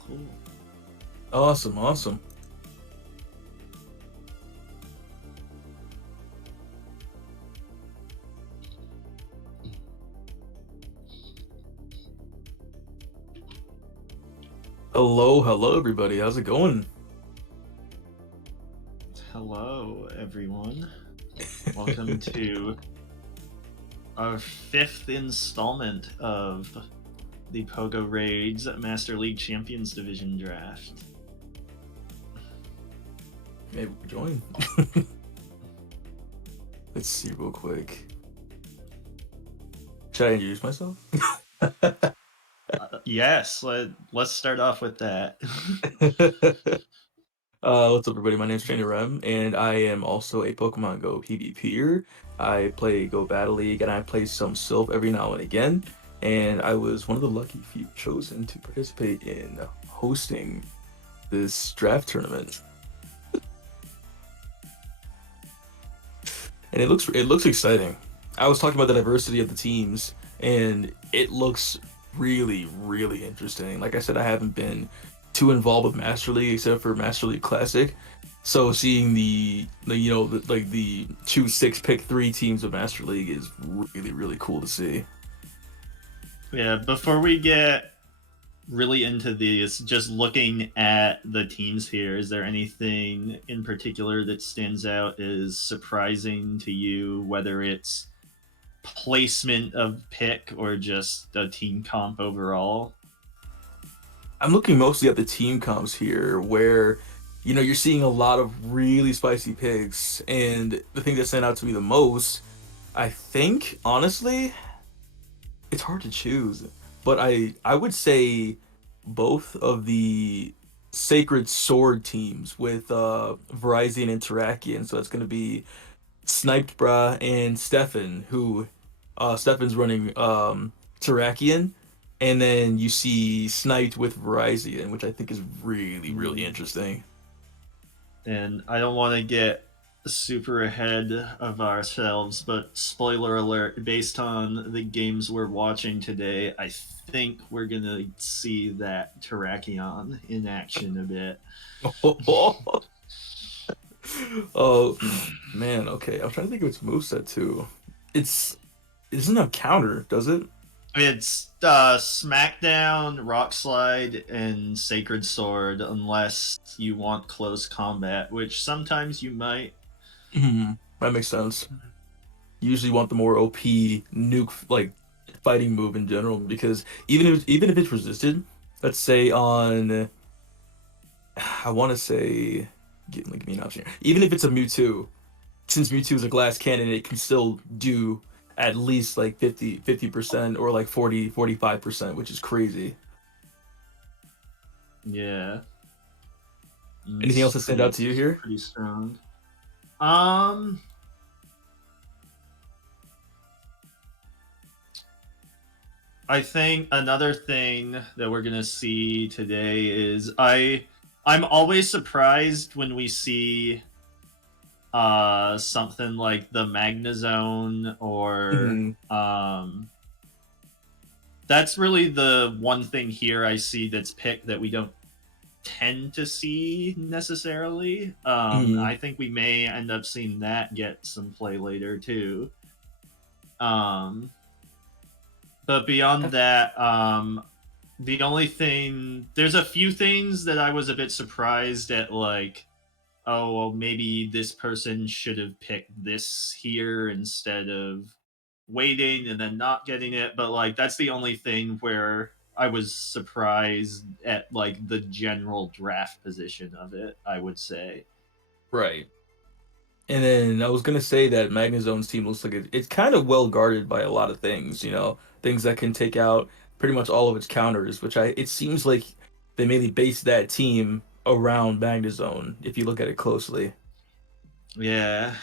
Cool. Awesome, awesome. Hello, everybody. How's it going? Hello, everyone. Welcome to our 5th installment of the PoGoRaids Master League Champions Division draft. Maybe we'll join. Let's see real quick. Should I introduce myself? Yes, let's start off with that. What's up, everybody? My name's Trainer Rem, and I am also a Pokemon Go PvPer. I play Go Battle League, and I play some Sylph every now and again. And I was one of the lucky few chosen to participate in hosting this draft tournament. And it looks exciting. I was talking about the diversity of the teams, and it looks really interesting. Like I said, I haven't been too involved with Master League except for Master League Classic. So seeing the choose 6 pick 3 teams of Master League is really cool to see. Yeah, before we get really into these, just looking at the teams here, is there anything in particular that stands out as surprising to you, whether it's placement of pick or just a team comp overall? I'm looking mostly at the team comps here, where you're seeing a lot of really spicy picks, and the thing that stand out to me the most, I think, honestly, it's hard to choose, but I would say both of the Sacred Sword teams with Verizon and Terrakion. So it's gonna be Sniped Bra and Stefan, who Stefan's running Terrakion, and then you see Sniped with Verizon, which I think is really interesting. And I don't want to get super ahead of ourselves, but spoiler alert, based on the games we're watching today, I think we're going to see that Terrakion in action a bit. Oh man, okay. I'm trying to think of its moveset too. It doesn't have counter, does it? It's Smackdown, Rock Slide, and Sacred Sword, unless you want close combat, which sometimes you might. That makes sense. You usually want the more OP nuke like fighting move in general, because even if it's resisted, let's say on I want to say give me an option here. Even if it's a Mewtwo, since Mewtwo is a glass cannon, it can still do at least like 50% or like 45%, which is crazy. Yeah. Anything else It's that stand out to you here? pretty strong. Um, I think another thing that we're gonna see today is I'm always surprised when we see something like the Magnezone or Mhm. that's really the one thing here I see that's picked that we don't tend to see necessarily. Mhm. I think we may end up seeing that get some play later too. Um, but beyond that, the only thing, there's a few things that I was a bit surprised at, like, oh, well, maybe this person should have picked this here instead of waiting and then not getting it. But like, that's the only thing where I was surprised at like the general draft position of it, I would say. Right. And then I was gonna say that Magnazone's team looks like it's kind of well guarded by a lot of things, things that can take out pretty much all of its counters, which it seems like they mainly base that team around Magnazone, if you look at it closely. Yeah,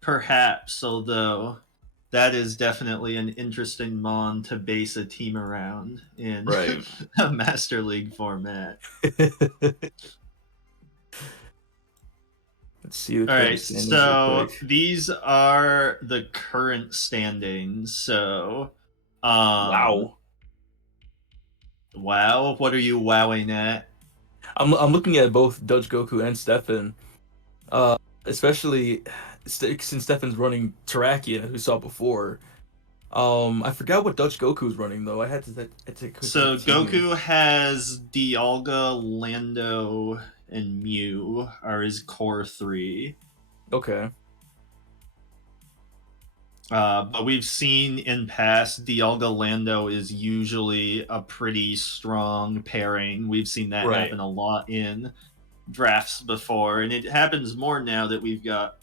perhaps, although that is definitely an interesting mon to base a team around in Right. a Master League format. Let's see the All current right, standings real so quick. these are the current standings. So, um, Wow. Wow, what are you wowing at? I'm looking at both Dutch Goku and Stefan. Especially since Stefan's running Terrakion, as we saw before. I forgot what Dutch Goku's running though. I had to click the So team. Goku has Dialga, Lando, and Mew are his core three. Okay. But we've seen in past Dialga Lando is usually a pretty strong pairing. We've seen that Right. happen a lot in drafts before, and it happens more now that we've got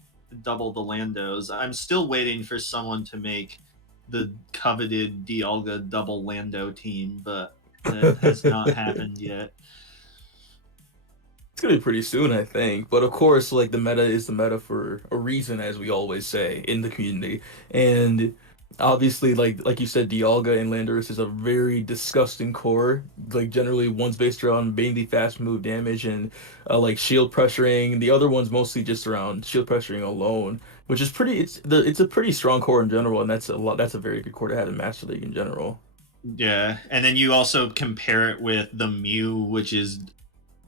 double the Landos. I'm still waiting for someone to make the coveted Dialga double Lando team, but that has not happened yet. It's gonna be pretty soon, I think. But of course, like the meta is the meta for a reason, as we always say in the community. And obviously, like you said, Dialga and Landorus is a very disgusting core. Like generally, one's based around mainly fast move damage and like shield pressuring. The other one's mostly just around shield pressuring alone, which is pretty. It's a pretty strong core in general, and that's a lot. That's a very good core to have in Master League in general. Yeah, and then you also compare it with the Mew, which is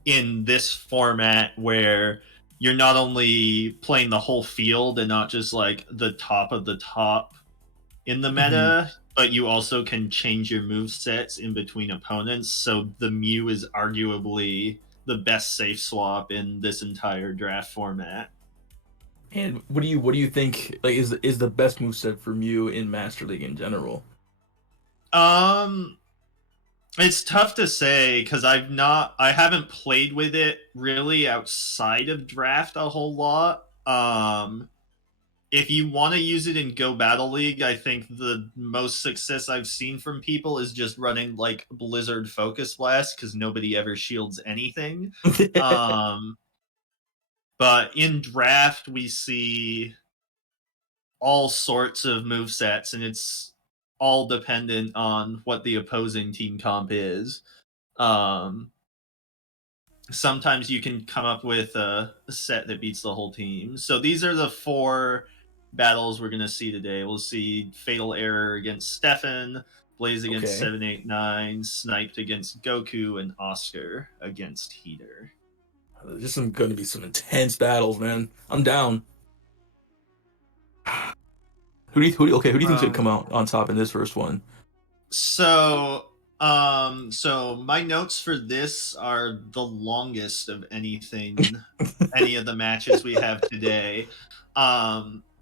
in this format where you're not only playing the whole field and not just like the top of the top in the Hmm. meta, but you also can change your move sets in between opponents. So the Mew is arguably the best safe swap in this entire draft format. And what do you think like is the best moveset for Mew in Master League in general? Um, it's tough to say because I haven't played with it really outside of draft a whole lot. If you want to use it in Go Battle League, I think the most success I've seen from people is just running like Blizzard Focus Blast because nobody ever shields anything. Um, but in draft, we see all sorts of move sets, and it's all dependent on what the opposing team comp is. Um, Sometimes you can come up with a set that beats the whole team. So these are the four battles we're going to see today. We'll see Fatal Error against Stefan, Blaze against Okay. 789, Sniped against Goku, and Oscar against Heater. There's some going to be some intense battles, man. I'm down. Who do you think's gonna come Um, out on top in this first one? so my notes for this are the longest of any of the matches we have today.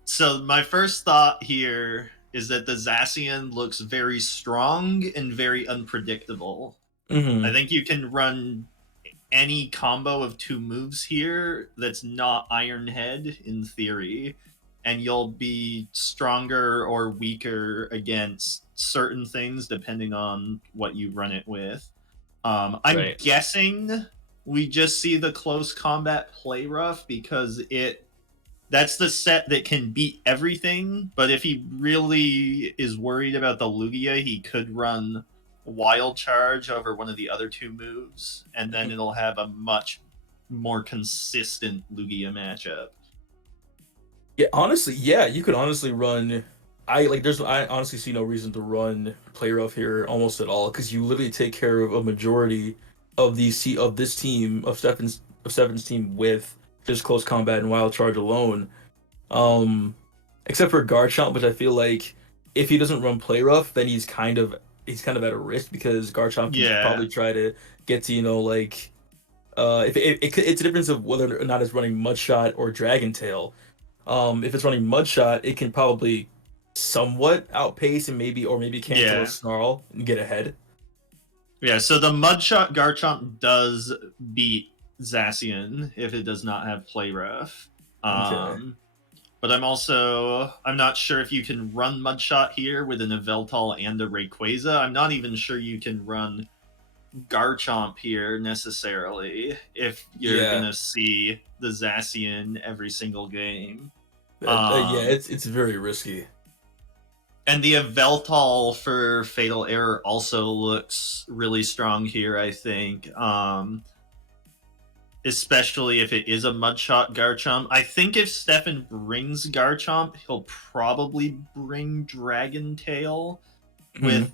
So my first thought here is that the Zacian looks very strong and very unpredictable. I Hmm. think you can run any combo of two moves here that's not Iron Head in theory, and you'll be stronger or weaker against certain things depending on what you run it with. I'm Right. guessing we just see the close combat play rough because it that's the set that can beat everything. But if he really is worried about the Lugia, he could run Wild Charge over one of the other two moves, and then it'll have a much more consistent Lugia matchup. Yeah, honestly, yeah, you could honestly run. I honestly see no reason to run play rough here almost at all because you literally take care of a majority of of this team of Stefan's team with just close combat and wild charge alone. Um, except for Garchomp, which I feel like if he doesn't run play rough, then he's kind of at a risk because Garchomp can Yeah, probably try to get to like if it's a difference of whether or not it's running Mudshot or Dragon Tail. If it's running Mudshot, it can probably somewhat outpace and maybe cancel a yeah, Snarl and get ahead. yeah. So the Mudshot Garchomp does beat Zacian if it does not have play rough. Okay. Um, But I'm not sure if you can run Mudshot here with an Yveltal and a Rayquaza. I'm not even sure you can run Garchomp here necessarily if you're Yeah. gonna see the Zacian every single game. Yeah, Um, it's very risky. and the Yveltal for Fatal Error also looks really strong here, I think. Especially if it is a Mudshot Garchomp. I think if Stefan brings Garchomp, he'll probably bring Dragon Tail Hmm. with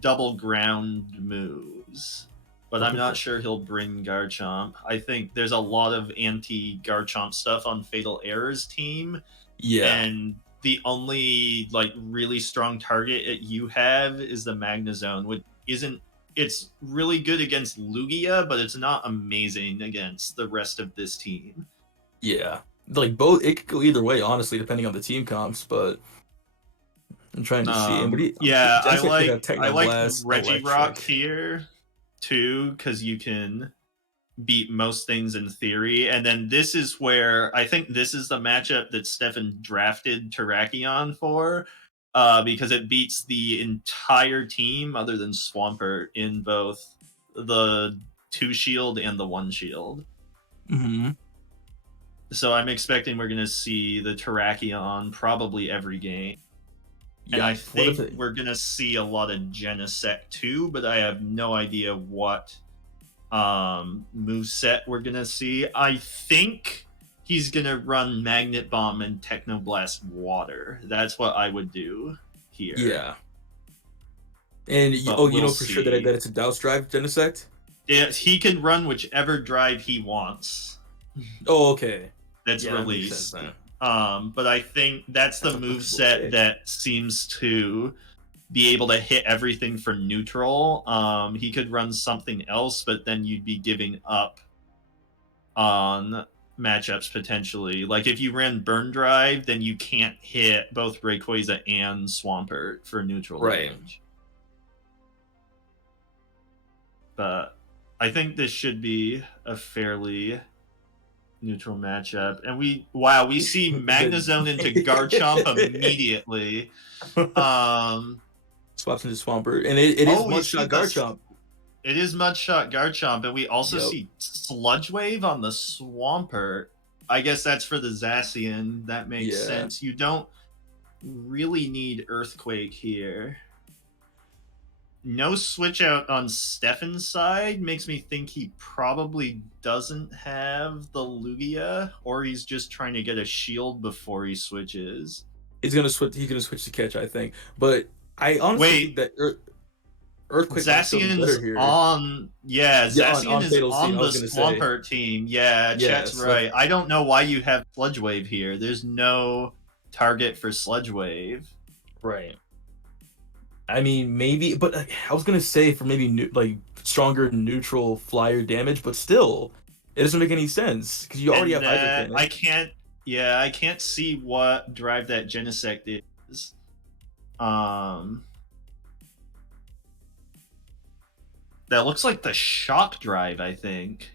double ground moves. But I'm not sure he'll bring Garchomp. I think there's a lot of anti-Garchomp stuff on Fatal Error's team, Yeah. and the only like really strong target that you have is the Magnezone, which isn't. It's really good against Lugia, but it's not amazing against the rest of this team. Yeah. Like both, it could go either way, honestly, depending on the team comps. But I'm trying to see. And what do you? Yeah, Genesect could have I like Technoblast, Regirock Electric. here too, because you can beat most things in theory. And then this is where I think this is the matchup that Stefan drafted Terrakion for, because it beats the entire team other than Swampert in both the 2 shield and the 1 shield. Mm-hmm. So I'm expecting we're going to see the Terrakion probably every game. And Yeah. I think we're going to see a lot of Genesect too, but I have no idea what moveset we're gonna see. I think he's gonna run Magnet Bomb and Technoblast Water. That's what I would do here. Yeah. And But you know for sure that it's a Douse Drive Genesect? He can run whichever drive he wants. Oh, okay. That's Yeah, released. that makes sense, but I think that's the moveset that seems to be able to hit everything for neutral. He could run something else, but then you'd be giving up on matchups potentially. Like if you ran Burn Drive, then you can't hit both Rayquaza and Swampert for neutral damage. But I think this should be a fairly neutral matchup. And we see Magnezone into Garchomp immediately. Swaps into Swampert, and it is one-shot Garchomp. It is Mudshot Garchomp, and we also see Sludge Wave on the Swampert. I guess that's for the Zacian. That makes sense. You don't really need Earthquake here. No switch out on Stefan's side makes me think he probably doesn't have the Lugia, or he's just trying to get a shield before he switches. He's gonna switch to catch, I think. But I honestly think that Earthquake Zacian's on Zacian is on the Swampert team. Yeah, Chet's right. I don't know why you have Sludge Wave here. There's no target for Sludge Wave. Right. I mean, maybe, but I was gonna say for maybe like stronger neutral flyer damage, but still, it doesn't make any sense because you already have Hydro Cannon. I can't see what drive that Genesect is. That looks like the Shock Drive, I think.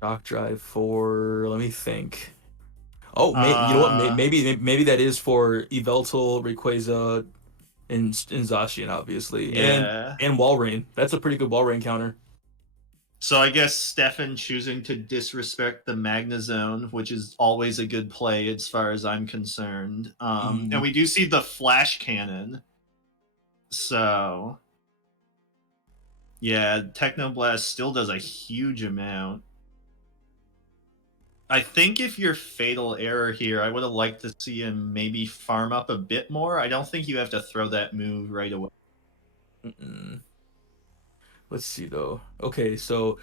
Shock Drive for, let me think. Oh, you know what? Maybe that is for Yveltal, Rayquaza, and Zacian, obviously. Yeah. And Walrein. That's a pretty good Walrein counter. So I guess Stefan choosing to disrespect the Magnezone, which is always a good play as far as I'm concerned. And we do see the Flash Cannon. So yeah, Technoblast still does a huge amount. I think if you're Fatal Error here, I would have liked to see him maybe farm up a bit more. I don't think you have to throw that move right away. Let's see, though. Okay, so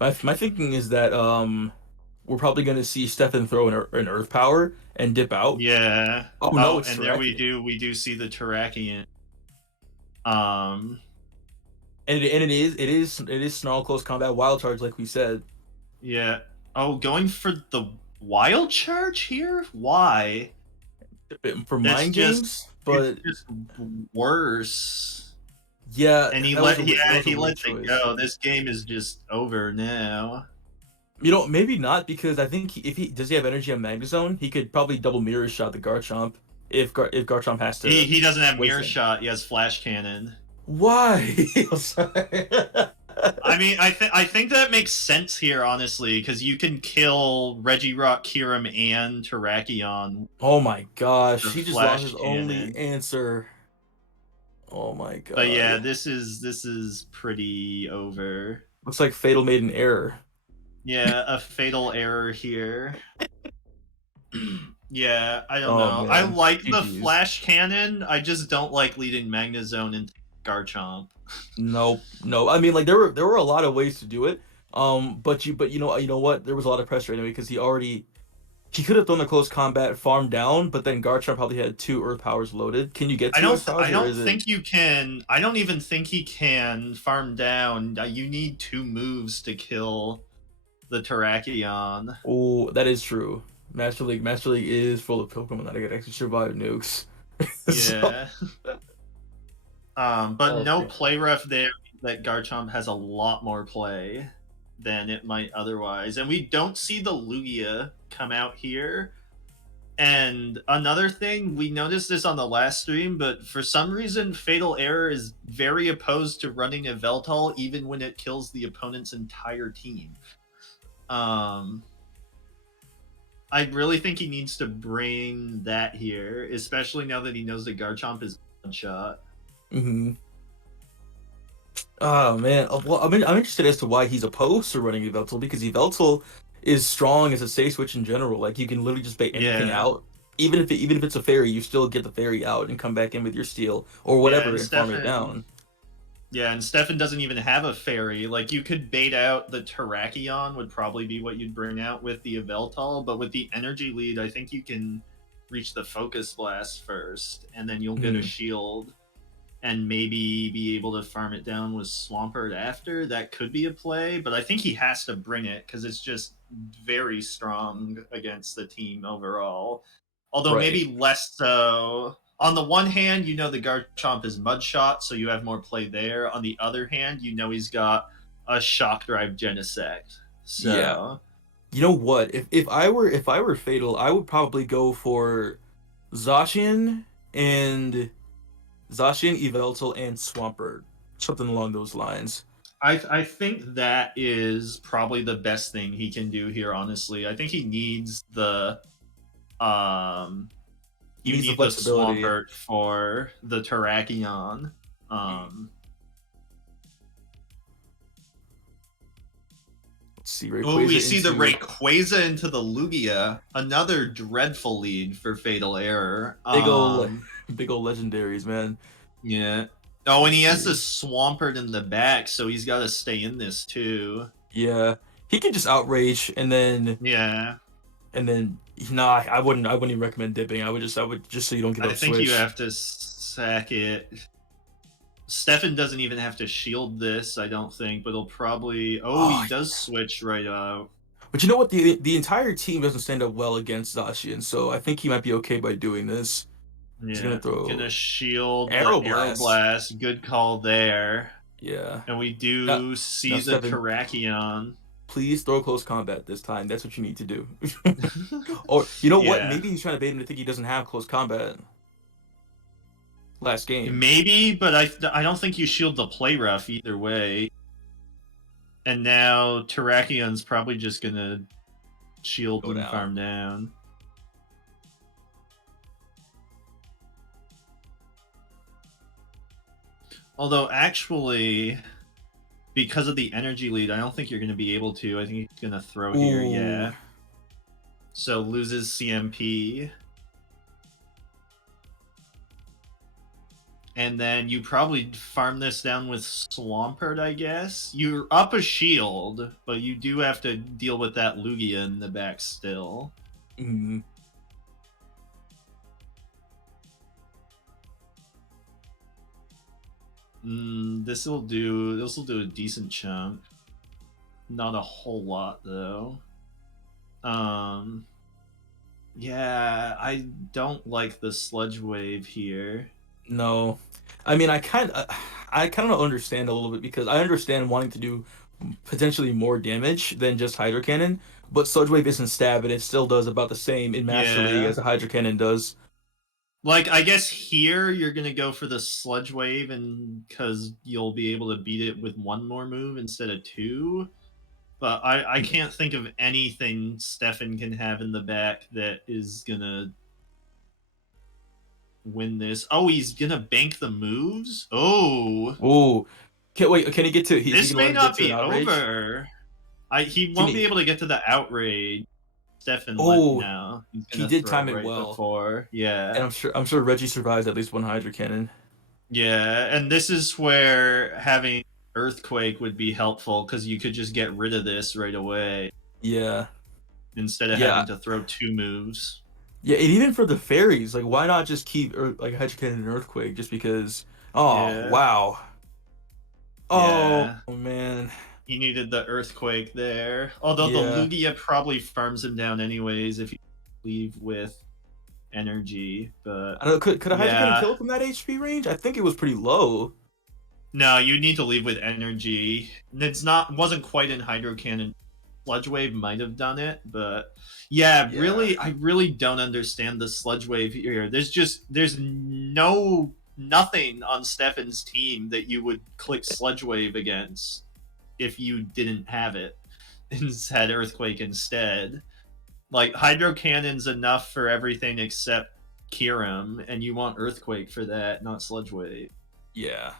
my thinking is that we're probably going to see Stefan throw an Earth Power and dip out. Yeah. Oh, no, it's and Terrakion. we do see the Terrakion. And it is Snarl Close Combat Wild Charge, like we said. Yeah. Oh, going for the Wild Charge here? Why? For mind games, but it's just worse. Yeah, and he lets it go. This game is just over now. You know, maybe not, because I think if he have energy on Magnezone, he could probably double Mirror Shot the Garchomp if Garchomp has to. He doesn't have Mirror Shot. He has Flash Cannon. Why? I mean, I think that makes sense here, honestly, because you can kill Regirock, Kyurem, and Terrakion. Oh my gosh, he just lost his only answer. Oh my god. But yeah, this is pretty over. Looks like Fatal made an error. Yeah, a fatal error here. Yeah, I don't Oh know. I man, like the GG's. flash cannon. I just don't like leading Magnezone into Garchomp. Nope, no. I mean, like there were a lot of ways to do it. But you know what? There was a lot of pressure anyway because he could have done the close combat farm down, but then Garchomp probably had two Earth powers loaded. Can you get two Earth powers I or don't is it? think you can. I don't even think he can farm down. You need 2 moves to kill the Terrakion. Oh, that is true. Master League is full of Pokemon that can actually survive nukes. So, Yeah. But no okay. play rough there. That Garchomp has a lot more play than it might otherwise, and we don't see the Lugia come out here. And another thing, we noticed this on the last stream, but for some reason, Fatal Error is very opposed to running a Veltal even when it kills the opponent's entire team. Um, I really think he needs to bring that here, especially now that he knows that Garchomp is one shot. hmm Oh man. Well, I'm interested as to why he's opposed to running Yveltal because Yveltal is strong as a safe switch in general. Like you can literally just bait anything Yeah, out. Even if it's a fairy, you still get the fairy out and come back in with your steel or yeah, whatever and and farm it Stefan, down. yeah, and Stefan doesn't even have a fairy. Like you could bait out the Terrakion would probably be what you'd bring out with the Yveltal, but with the energy lead, I think you can reach the Focus Blast first, and then you'll get a Mhm. shield, and maybe be able to farm it down with Swampert after. That could be a play, but I think he has to bring it because it's just very strong against the team overall. Although Right. maybe less so. On the one hand, the Garchomp is Mudshot, so you have more play there. On the other hand, he's got a Shock Drive Genesect. Yeah. So You know what? If I were Fatal, I would probably go for Zacian and Yveltal, and Swampert. Something along those lines. I think that is probably the best thing he can do here, honestly. I think he needs the um He you needs the need the flexibility. Swampert for the Terrakion. Mhm. Let's see, Oh, we Rayquaza see the into Rayquaza into the Lugia. Another dreadful lead for Fatal Error. big ol' big ol' legendaries, man. Yeah. Oh, and Let's he has the see. Swampert in the back, so he's got to stay in this too. Yeah, he can just outrage Yeah. and then nah, I wouldn't even recommend dipping. I would just so you don't get I up think you switch. have to sack it. Stefan doesn't even have to shield this, I don't think, but he'll probably. Oh, he Oh, does switch right up. but you know what? The entire team doesn't stand up well against Zacian, so I think he might be okay by doing this. He's gonna Yeah, throw gonna shield the Aeroblast. Aeroblast. Good call there. Yeah. And we Now, do now see the Stefan, Terrakion. please throw close combat this time. That's what you need to do. Or you know what? Yeah, Maybe he's trying to bait him to think he doesn't have close combat last game. maybe, but I don't think you shield the play rough either way. And now Terrakion's probably just gonna shield Go and down. farm down. Although actually, because of the energy lead, I don't think you're gonna be able to. I think he's gonna throw here. Ooh. Yeah. So loses CMP. And then you probably farm this down with Swampert, I guess. You're up a shield, but you do have to deal with that Lugia in the back still. Mm. This will do a decent chunk. Not a whole lot though. Um yeah, I don't like the sludge wave here. No. I mean, I kind of understand a little bit because I understand wanting to do potentially more damage than just Hydro Cannon, but Sludge Wave isn't stab and it still does about the same in Master League Yeah. as a Hydro Cannon does. Like I guess here you're gonna go for the sludge wave, and because you'll be able to beat it with one more move instead of two. But I can't think of anything Stefan can have in the back that is gonna win this. Oh, he's gonna bank the moves. Oh, Ooh. Can he get to is he this gonna may let him get not to an be outrage? over. He Can won't be he able to get to the outrage. Stefan went Oh, now. He's he gonna did throw time it right well, before. and Yeah. I'm sure Reggie survives at least one Hydra cannon. Yeah, and this is where having Earthquake would be helpful because you could just get rid of this right away Yeah, instead of yeah, having to throw two moves. yeah, and even for the fairies, like why not just keep like Hydra cannon and earthquake just because? Oh Yeah. wow. Oh Yeah. man. He needed the Earthquake there. Although the Yeah. Lugia probably farms him down anyways if you leave with energy. But I don't know. Could a Hydra cannon yeah. kill it from that HP range? I think it was pretty low. No, you need to leave with energy. It's not wasn't quite in Hydro Cannon. Sludge Wave might have done it, but yeah, Yeah. really, I really don't understand the Sludge Wave here. There's no nothing on Stefan's team that you would click Sludge Wave against if you didn't have it and had Earthquake instead. Like Hydro Cannon's enough for everything except Kirim, and you want Earthquake for that, not Sludge Wave. Yeah.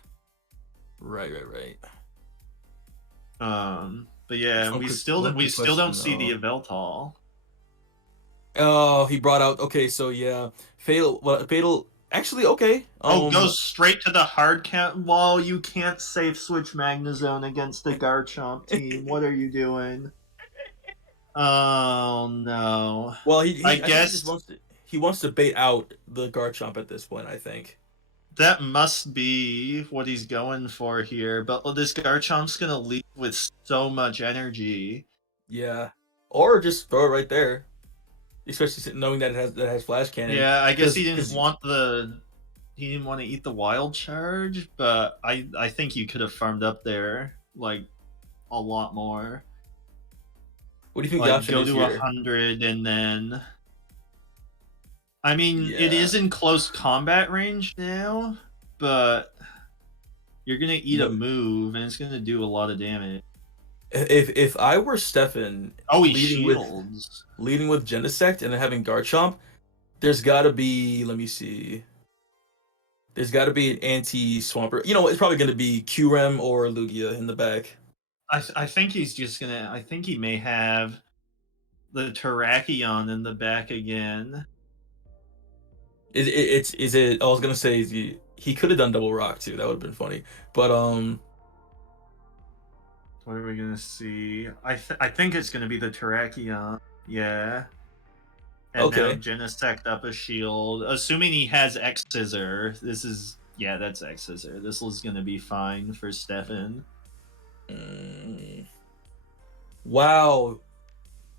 Right, right, right. But yeah, One we quick still don't question see the though. Yveltal. Oh, he brought out. Okay, so yeah, fatal. Well, fatal. Actually, okay. Oh, goes straight to the hard count. Whoa, you can't safe switch Magnezone against the Garchomp team. What are you doing? Oh no. Well, I I think he just guess wants to bait out the Garchomp at this point. I think. that must be what he's going for here. But this Garchomp's gonna leave with so much energy. Yeah. Or just throw it right there, especially knowing that it has flash cannon. Yeah, I guess Because he didn't want to eat the wild charge, but I think you could have farmed up there like a lot more. what do you think the Like option go is to here? 100 and then I mean it Yeah. is in close combat range now, but you're gonna eat a No. move and it's gonna do a lot of damage. If I were Stefan Oh, he leading with shields. Genesect and then having Garchomp, there's got to be. Let me see. There's got to be an anti Swamper. You know, it's probably going to be QREM or Lugia in the back. I think he's just gonna. I think he may have the Terrakion in the back again. Is it? I was gonna say he could have done double rock too. That would have been funny. But What are we gonna see? I think it's gonna be the Terrakion. Yeah. And now okay. Genesect up a shield. Assuming he has X Scissor. This is yeah, that's X Scissor. This was gonna be fine for Stefan. Mm, wow.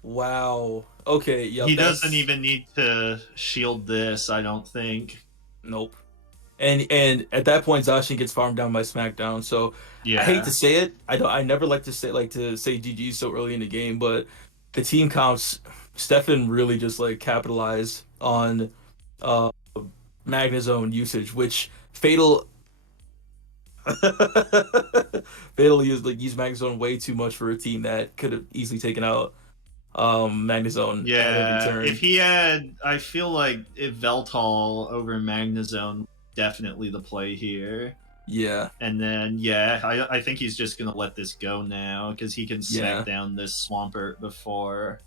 Wow. Okay. Yep. He doesn't That's even need to shield this, I don't think. nope. And at that point, Zacian gets farmed down by SmackDown. So I hate to Yeah. say it. I don't. I never like to say GG so early in the game, but the team comps, Stefan really just like capitalized on uh Magnezone usage, which Fatal Fatal used Magnezone way too much for a team that could have easily taken out Magnezone at every Yeah. If turn. he had I feel like if Veltal over Magnezone definitely the play here. Yeah, And then yeah, I think he's just gonna let this go now because he can smack yeah. down this Swampert before.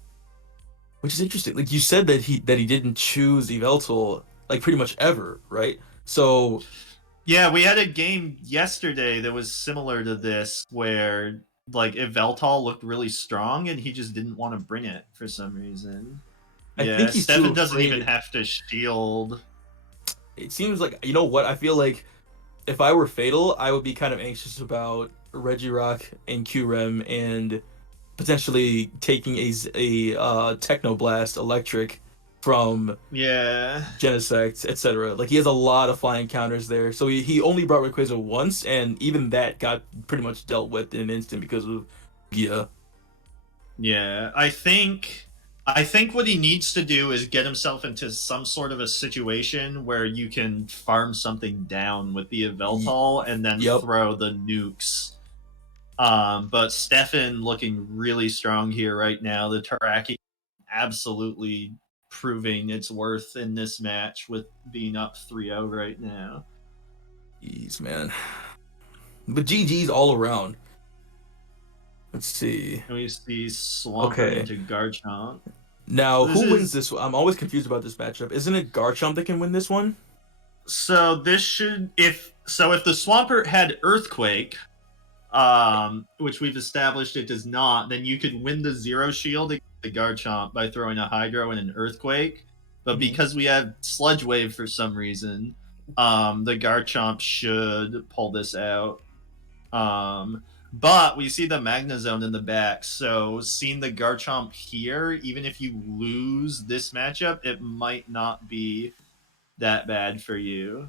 Which is interesting. Like you said that he didn't choose Yveltal like pretty much ever, right? So Yeah, we had a game yesterday that was similar to this where like Yveltal looked really strong and he just didn't want to bring it for some reason. I Yeah, think he's too Stefan doesn't even afraid. have to shield. It seems like you know what? I feel like if I were Fatal, I would be kind of anxious about Regirock and QREM and potentially taking a Technoblast Electric from Yeah. Genesect, etc. Like he has a lot of flying counters there. So he only brought Rayquaza once, and even that got pretty much dealt with in an instant because of Gia. Yeah. I think what he needs to do is get himself into some sort of a situation where you can farm something down with the Y- Yveltal and then Yep. throw the nukes. But Stefan looking really strong here right now. The Taraki absolutely proving its worth in this match with being up 3-0 right now. Jeez, man. But GG's all around. Let's see. And we see Swampert Okay. into Garchomp. Now, This who wins is this? I'm always confused about this matchup. Isn't it Garchomp that can win this one? so this should if the Swampert had Earthquake, which we've established it does not, then you could win the Zero Shield against the Garchomp by throwing a Hydro and an Earthquake. But because we have Sludge Wave for some reason, the Garchomp should pull this out. But we see the Magnezone in the back, so seeing the Garchomp here, even if you lose this matchup, it might not be that bad for you.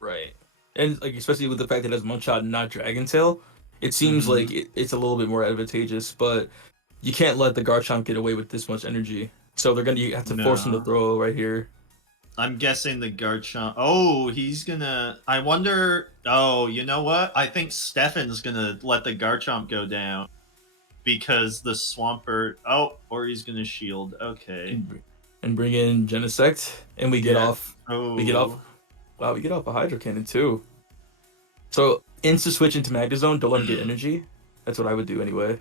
Right. And like especially with the fact that it has Munchot and not Dragon Tail, it seems like it's a little bit more advantageous, but you can't let the Garchomp get away with this much energy. So you have to force him to throw right here. I'm guessing the Garchomp. Oh, he's gonna. I wonder. Oh, you know what? I think Stefan's gonna let the Garchomp go down because the Swampert. Oh, or he's gonna shield. Okay. And bring in Genesect, and we get off. Oh. We get off. Wow, we get off a Hydro Cannon too. So insta switch into Magnezone. Don't let him get energy. That's what I would do anyway.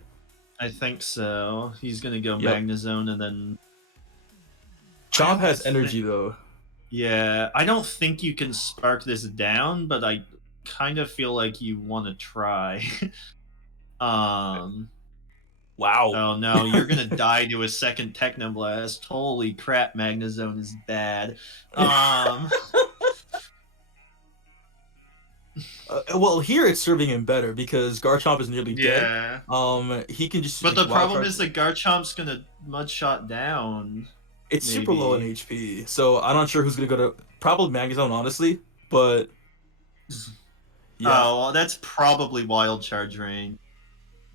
I think so. He's gonna go Magnezone and then. Chomp has energy though. Yeah, I don't think you can spark this down, but I kind of feel like you want to try. Wow. Oh no, you're gonna die to a second Technoblast. Holy crap, Magnezone is bad. Well, here it's serving him better because Garchomp is nearly dead. He can just. But the problem is the Garchomp's gonna Mudshot down. It's super low in HP, so I'm not sure who's gonna go to. Probably Magnezone, honestly, but. Yeah. Oh, well, that's probably Wild Charge range.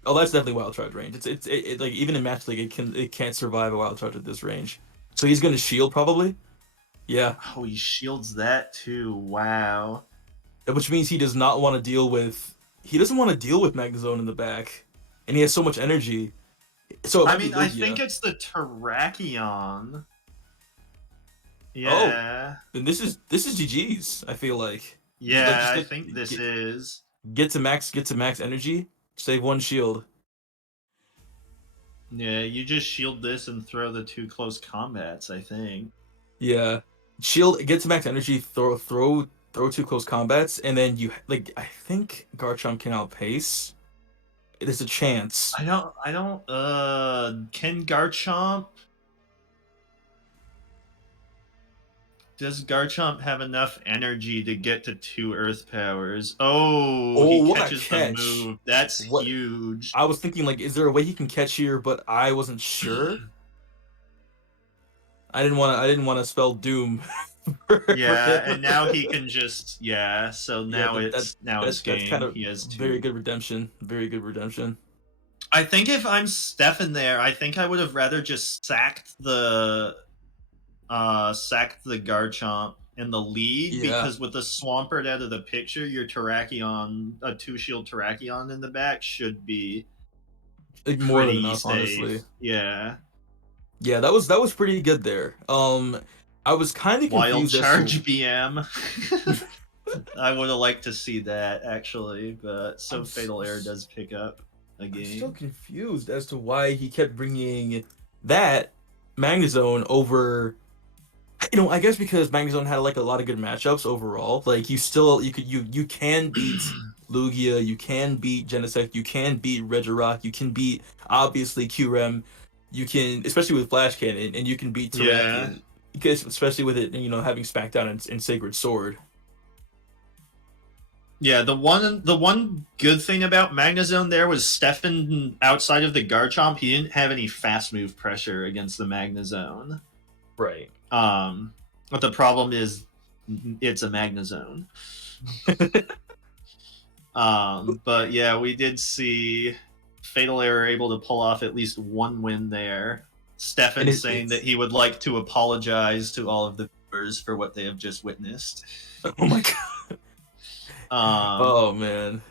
Oh, that's definitely Wild Charge range. It's like even in Match League, it can't survive a Wild Charge at this range. So he's gonna shield probably. Yeah. Oh, he shields that too. Wow. Which means he does not want to deal with. He doesn't want to deal with Magnezone in the back, and he has so much energy. So I mean, I think it's the Terrakion. Yeah. Oh, then this is GG's. I feel like. Yeah, I think this is. Get to max energy. Save one shield. Yeah, you just shield this and throw the 2 close combats, I think. Yeah. Shield, get to max energy, throw 2 close combats, and then you I think Garchomp can outpace. There's a chance. I don't can Garchomp Does Garchomp have enough energy to get to 2 Earth Powers? Oh, he catches the move. That's huge. I was thinking, like, is there a way he can catch here? But I wasn't sure. I didn't want to spell doom. Yeah, and now he can just So now it's game. That's kind of he has 2. Very good redemption. Very good redemption. I think if I'm Stefan there, I think I would have rather just sacked the Garchomp in the lead because with the Swampert out of the picture, your Terrakion, a 2-shield Terrakion in the back should be more than enough, honestly. Yeah. Yeah, that was pretty good there. I was kind of confused. Wild Charge BM. I would have liked to see that actually, but Fatal Error does pick up a game. I'm still confused as to why he kept bringing that Magnezone over. I guess because Magnezone had like a lot of good matchups overall. Like you can beat Lugia, you can beat Genesect, you can beat Regirock, you can beat obviously Qrem, you can especially with Flash Cannon, and you can beat Terrakion. Because especially with it, having Smackdown and Sacred Sword. Yeah, the one good thing about Magnezone there was Stefan outside of the Garchomp, he didn't have any fast move pressure against the Magnezone. Right. But the problem is it's a Magnezone. But yeah, we did see Fatal Error able to pull off at least one win there. Stefan saying that he would like to apologize to all of the viewers for what they have just witnessed. Oh my god. Oh man.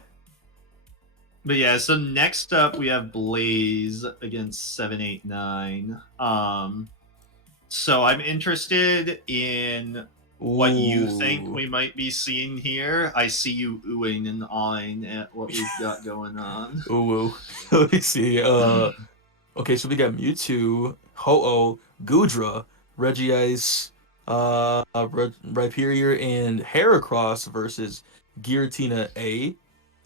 But yeah, so next up we have Blaze against 789. So I'm interested in what you think we might be seeing here. I see you oohing and awing at what we've got going on. Ooh. Let me see. Okay, so we got Mewtwo, Ho-Oh, Goodra, Regice, Rhyperior, and Heracross versus Giratina A,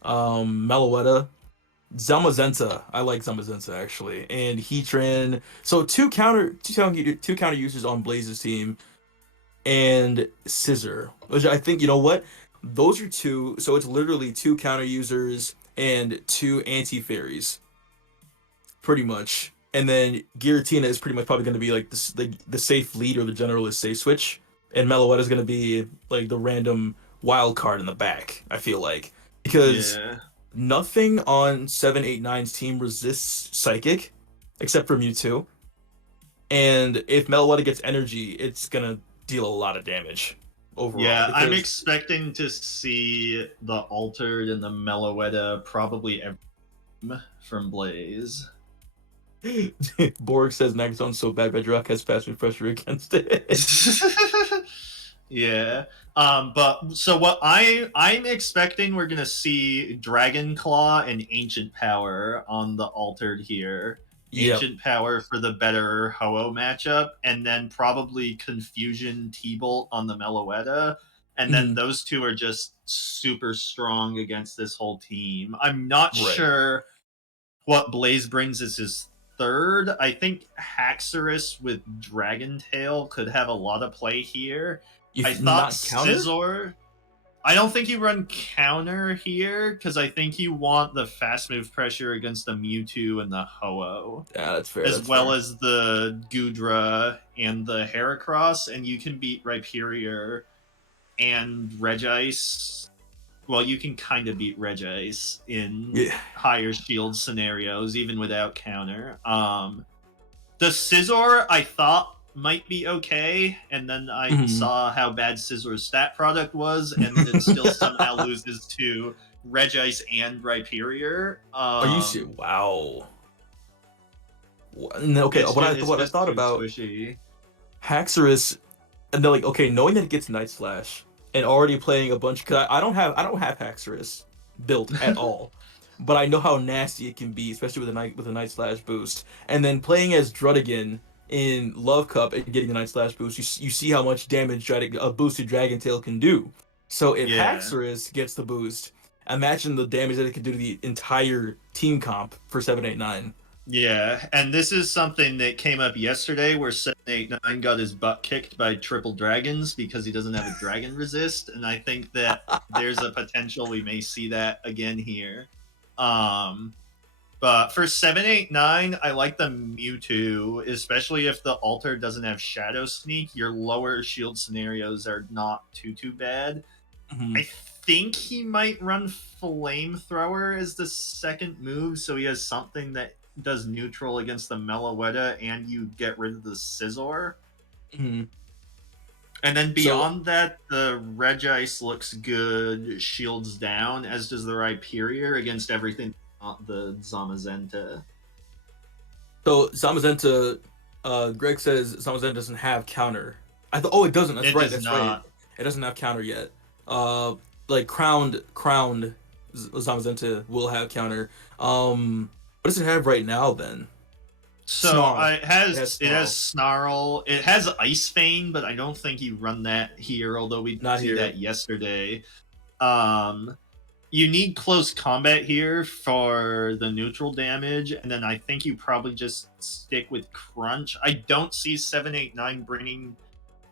Meloetta, Zamazenta. I like Zamazenta actually, and Heatran. So two counter users on Blaze's team, and Scissor, which I think, you know what? Those are two. So it's literally two counter users and two anti fairies, pretty much. And then Giratina is pretty much probably going to be like the safe lead or the generalist safe switch, and Meloetta is going to be like the random wild card in the back. I feel like because Yeah. nothing on 789's team resists Psychic except for Mewtwo. And if Meloetta gets energy, it's gonna deal a lot of damage overall Yeah, I'm because expecting to see the Altered and the Meloetta probably every game from Blaze. Borg says Nagazon's so bad Bedrock has fast move pressure against it. Yeah. But so what I'm expecting we're gonna see Dragon Claw and Ancient Power on the Altered here. Yep. Ancient Power for the better Ho-Oh matchup, and then probably Confusion T-Bolt on the Meloetta. And then Mhm. those two are just super strong against this whole team. I'm not Right. sure what Blaze brings as his third. I think Haxorus with Dragon Tail could have a lot of play here. I If thought not counter? Scizor. I don't think you run counter here because I think you want the fast move pressure against the Mewtwo and the Ho-Oh, Yeah, that's fair. as That's well fair. as the Goodra and the Heracross, and you can beat Rhyperior and Regice. Well, you can kind of beat Regice in Yeah. higher shield scenarios, even without counter. The Scizor I thought might be okay, and then I Mhm. saw how bad Scissor's stat product was, and then it still somehow loses to Regice and Rhyperior. Are you serious? Wow. Okay, It's what I just thought too about squishy. Haxorus, and they're like, okay, knowing that it gets Night Slash and already playing a bunch, because I don't have Haxorus built at all, but I know how nasty it can be, especially with a Night Slash boost, and then playing as Druddigan in Love Cup and getting the Night Slash boost, you see how much damage a boosted Dragon Tail can do. So if Yeah. Haxorus gets the boost, imagine the damage that it could do to the entire team comp for 789. Yeah, and this is something that came up yesterday where 789 got his butt kicked by triple dragons because he doesn't have a dragon resist, and I think that there's a potential we may see that again here. Um but for 789, I like the Mewtwo, especially if the altar doesn't have Shadow Sneak. Your lower shield scenarios are not too bad. Mhm. I think he might run Flamethrower as the second move, so he has something that does neutral against the Meloetta, and you get rid of the Scizor. Mhm. And then So beyond that, the Regice looks good, shields down, as does the Rhyperior against everything not the Zamazenta. So Zamazenta, Greg says Zamazenta doesn't have counter. I thought, oh, it doesn't. That's It right. does That's right. not. It doesn't have counter yet. Like crowned Zamazenta will have counter. What does it have right now then? So Snarl. it It has has Snarl. Snarl. It has Ice Fang, but I don't think you run that here. Although we did Not see here. that yesterday. Um, you need close combat here for the neutral damage, and then I think you probably just stick with Crunch. I don't see 789 bringing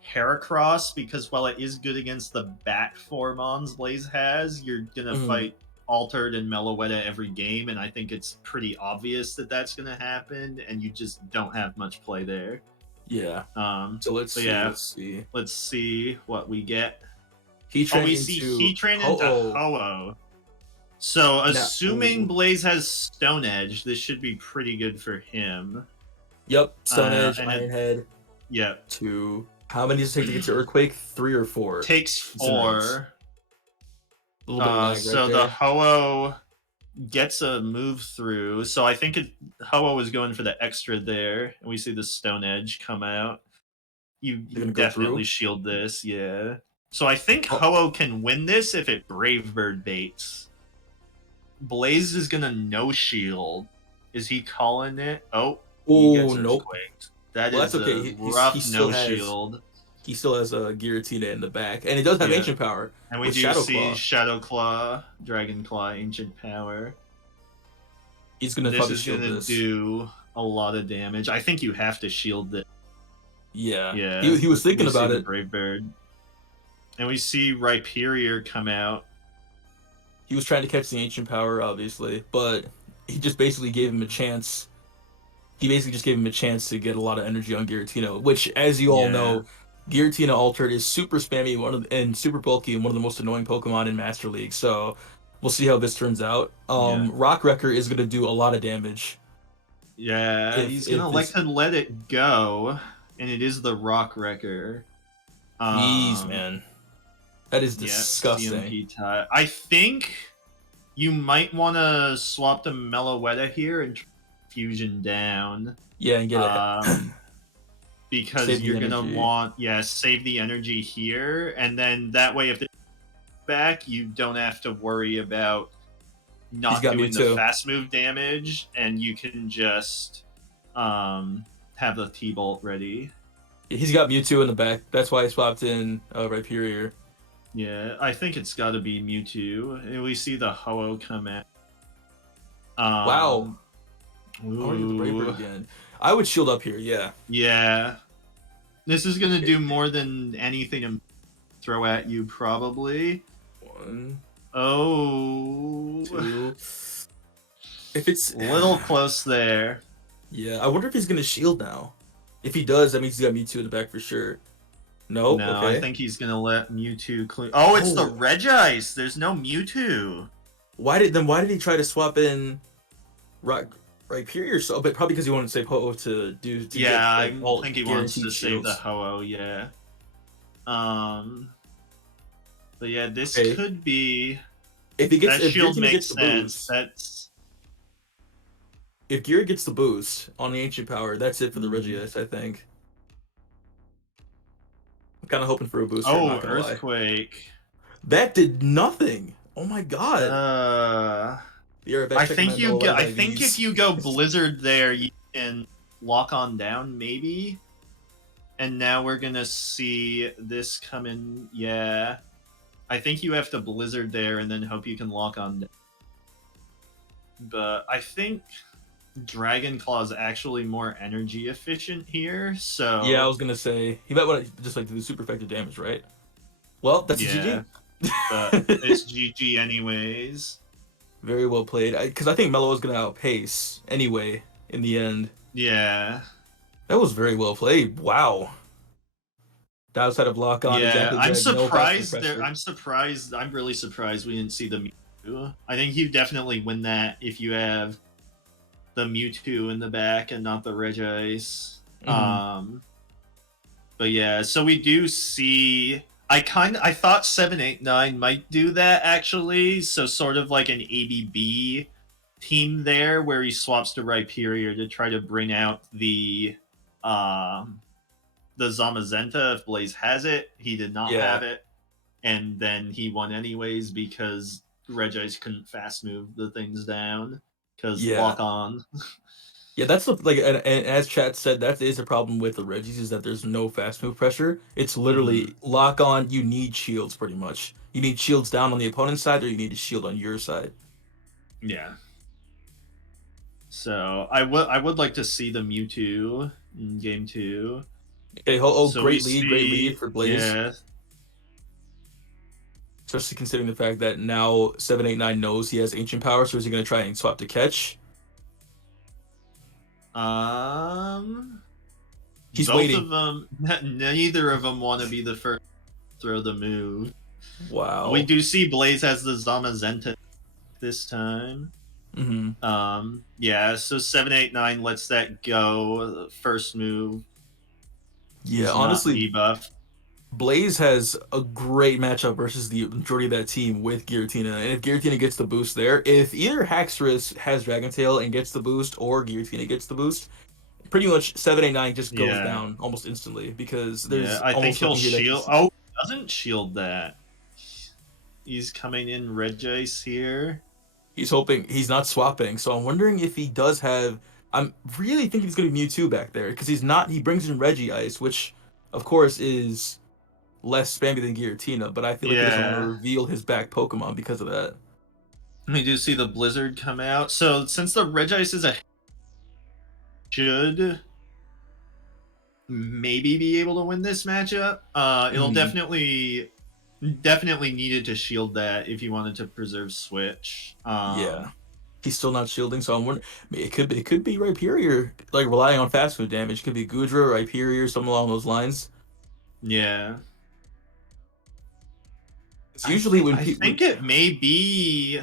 Heracross because while it is good against the back four Mons Blaze has, you're gonna Mhm. fight Altered and Meloetta every game, and I think it's pretty obvious that that's gonna happen, and you just don't have much play there. Yeah. Um, So let's but see. yeah, Let's see. let's see what we get. Oh, Heatran we see into Heatran into Ho-Oh. Ho-Oh. So, Now, assuming ooh. Blaze has Stone Edge, this should be pretty good for him. Yep. Stone Edge, And it, Iron Head. yeah, Two. How many does it take to get to Earthquake? Three or four. takes It's nice. 4. A little bit of lag right So the there. Ho-Oh gets a move through. So I think Ho-Oh is going for the extra there, and we see the Stone Edge come out. You They're gonna go definitely through. shield this, yeah. So I think Oh, Ho-Oh can win this if it Brave Bird baits. Blaze is gonna no shield, Is he calling it? Oh, he Oh, gets nope. earthquaked. That Well, that's is okay. a rough no shield. He still has a Giratina in the back, and it does have Yeah. ancient power And we with do Shadow see Claw. Shadow Claw, Dragon Claw, Ancient Power. He's gonna This probably is shield gonna this. do a lot of damage. I think you have to shield it. Yeah. Yeah. He was thinking We see about the it. Brave Bird. And we see Rhyperior come out. He was trying to catch the ancient power, obviously, but he just basically gave him a chance. He basically just gave him a chance to get a lot of energy on Giratina, which, as you all Yeah. know, Giratina Altered is super spammy and super bulky and one of the most annoying Pokemon in Master League. So we'll see how this turns out. Yeah. Rock Wrecker is going to do a lot of damage. Yeah. He's If gonna like this, to let it go. And it is the Rock Wrecker. jeez, man, that is Yeah, disgusting. CMP tie. I think you might want to swap to Meloetta here and fusion down. Yeah, and get it. Because Save the you're gonna energy. want save the energy here, and then that way if it's back, you don't have to worry about He's not got doing the Mewtwo. fast move damage, and you can just have the T-Bolt ready. He's got Mewtwo in the back. That's why I swapped in Rhyperior. Yeah, I think it's got to be Mewtwo. And we see the Ho-Oh come out. Wow. I want to get the Brave Bird Ooh, again. I would shield up here, yeah. yeah. This is gonna do more than anything to throw at you, probably. One, Oh, two. If it's a little close there. yeah, I wonder if he's gonna shield now. If he does, that means he's got Mewtwo in the back for sure. Nope. No, I Okay. think he's gonna let Mewtwo clean. Oh, it's the Oh, Regice. There's no Mewtwo. why did he try to swap in Rhyperior? So, but probably because he wanted to save Ho-Oh to Yeah, get I like all think he wants guaranteed to save the shields. Ho-Oh. Yeah. Um. But yeah, this Okay. could be. If That shield Giratina makes gets the sense. boost, That's. if Gira gets the boost on the ancient power, that's it for the Hmm. Regius, I think. I'm kind of hoping for a booster, I'm Oh, not gonna lie. Earthquake. That did nothing. Oh my god. Uh. Yeah, back I checking my think you Mellow get. White I think if IVs. you go Blizzard there, you can lock on down maybe. And now we're gonna see this come in. Yeah, I think you have to Blizzard there and then hope you can lock on down. But I think Dragon Claw is actually more energy efficient here. Yeah, I So was gonna say he might want to just like do super effective damage, right? Well, that's a yeah, GG. but it's GG anyways. Very well played. Because I think Mello was gonna outpace anyway in the end. Yeah, That was very well played. Wow. Downside of lock on yeah. exactly I'm Greg. No fast move surprised there. pressure. I'm surprised. I'm really surprised we didn't see the Mewtwo. I think you definitely win that if you have the Mewtwo in the back and not the Regice. Mhm. But yeah, so we do see. I thought 789 might do that actually. So sort of like an ABB team there, where he swaps to Rhyperior to try to bring out the Zamazenta if Blaze has it. He did not Yeah. have it, and then he won anyways because Regice couldn't fast move the things down because Yeah. lock on. Yeah, that's the, like, and as chat said, that is a problem with the Regis is that there's no fast move pressure. It's Hmm. literally lock on. You need shields pretty much. You need shields down on the opponent's side, or you need a shield on your side. Yeah. So I would like to see the Mewtwo in game two. Okay, oh, So we great lead see, for Blaze. yeah, Especially considering the fact that now 789 knows he has ancient power, so is he going to try and swap to catch? um, He's both waiting. of them, neither of them want to be the first to throw the move. We Wow. do see Blaze has the Zamazenta this time. Hmm. Yeah, so 789 lets that go. First move Yeah, is not honestly, debuffed. Blaze has a great matchup versus the majority of that team with Giratina. And if Giratina gets the boost there, if either Haxorus has Dragon Tail and gets the boost, or Giratina gets the boost, pretty much 789 just goes Yeah, down almost instantly because yeah. there's I think almost he'll nothing here that can. shield. Oh, he doesn't shield that. He's coming in Regice here. He's hoping he's not swapping, so I'm wondering if he does have. I'm really thinking he's gonna be Mewtwo back there because he's not. He brings in Reggie Ice, which of course is less spammy than Giratina, but I feel like he doesn't want to Yeah. reveal his back Pokemon because of that. We do see the Blizzard come out. So since the Regice is a should maybe be able to win this matchup, it'll definitely needed to shield that if you wanted to preserve Switch. Yeah, he's still not shielding, so I'm wondering. It could be Rhyperior, like relying on fast food damage. It could be Gudra, Rhyperior, something along those lines. Yeah. It's usually when I people. think it may be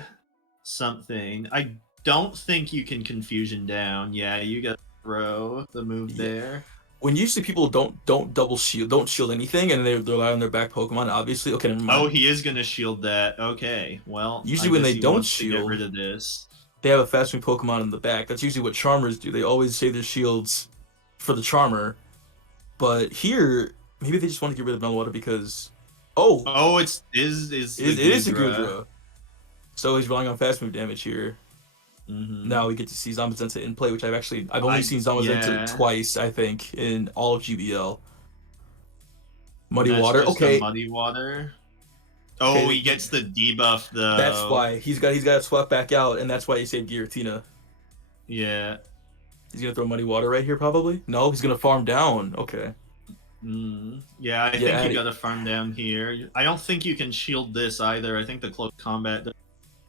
something. I don't think you can confusion down. Yeah, you got to throw the move Yeah. there. When usually people don't double shield, don't shield anything, and they rely on their back Pokemon. Obviously, okay, never mind. Oh, he is gonna shield that. Okay, well, Usually I when guess they he don't wants to get shield, rid of this. they have a fast move Pokemon in the back. That's usually what Charmers do. They always save their shields for the Charmer. But here, maybe they just want to get rid of Mellowater because, oh, Oh, is the it is a Gudra. Gudra. So he's relying on fast move damage here. Mm-hmm. Now we get to see Zamazenta in play, which I've only seen Zamazenta Yeah. twice, I think, in all of GBL. Muddy That's Water, just okay. a Muddy Water. Oh, Okay, he gets the debuff though. that's why he's got to swap back out, and that's why he saved Giratina. Yeah. He's gonna throw Muddy Water right here, probably. No, he's gonna farm down. Okay. Yeah, I Yeah, think you got to farm down here. I don't think you can shield this either. I think the close combat.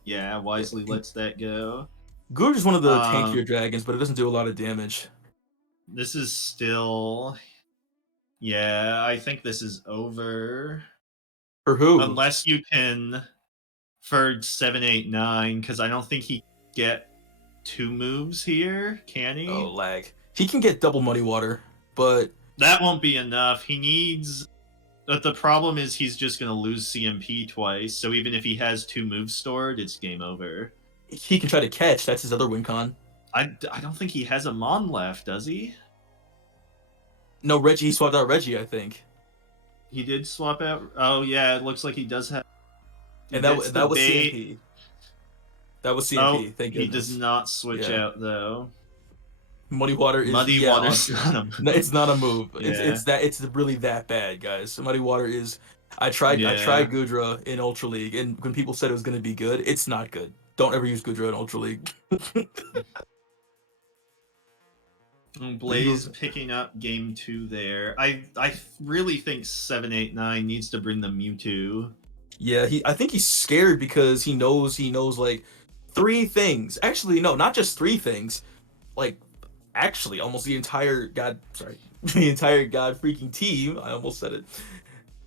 Yeah, wisely lets that go. Gouge is one of the Um, tankier dragons, but it doesn't do a lot of damage. This is still. Yeah, I think this is over. For who? Unless you can for 789, because I don't think he can get 2 moves here, can he? Oh, lag. He can get double Muddy Water, but That won't be enough. He needs. But the problem is he's just going to lose CMP twice, so even if he has 2 moves stored, it's game over. he can try to catch. That's his other win con. I don't think he has a Mon left, does he? No, Reggie. He swapped out Reggie, I think. He did swap out. Oh yeah, it looks like he does have. And that was CMP. That was CMP. Oh, Thank he goodness. does not switch out though. Muddy Water is Muddy Water's not a move. No, it's not a move. Yeah. It's really that bad, guys. Muddy Water is. I tried Gudra in Ultra League, and when people said it was going to be good, it's not good. Don't ever use Gudra in Ultra League. Blaze picking up game 2 there. I really think 789 needs to bring the Mewtwo. Yeah, I think he's scared because he knows like 3 things. Actually, no, not just 3 things. Like actually almost the entire the entire god freaking team. I almost said it.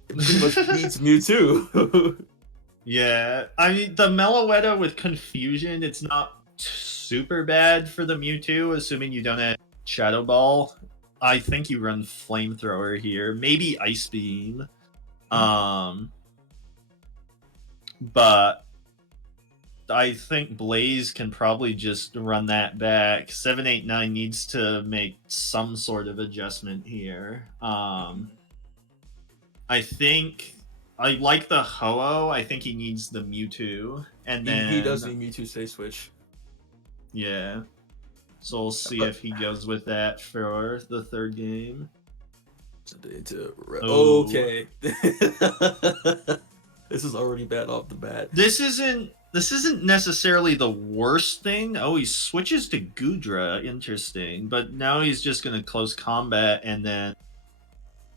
It pretty much beats Mewtwo. Yeah, I mean the Meloetta with confusion, it's not super bad for the Mewtwo, assuming you don't have Shadow Ball. I think you run Flamethrower here, maybe Ice Beam. But I think Blaze can probably just run that back. 789 needs to make some sort of adjustment here. I think I like the Ho-Oh. I think he needs the Mewtwo, and then he does need Mewtwo stay switch. Yeah, so we'll see if he goes with that for the 3rd game. Okay. This is already bad off the bat. This isn't necessarily the worst thing. Oh, he switches to Gudra. Interesting. But now he's just going to close combat and then...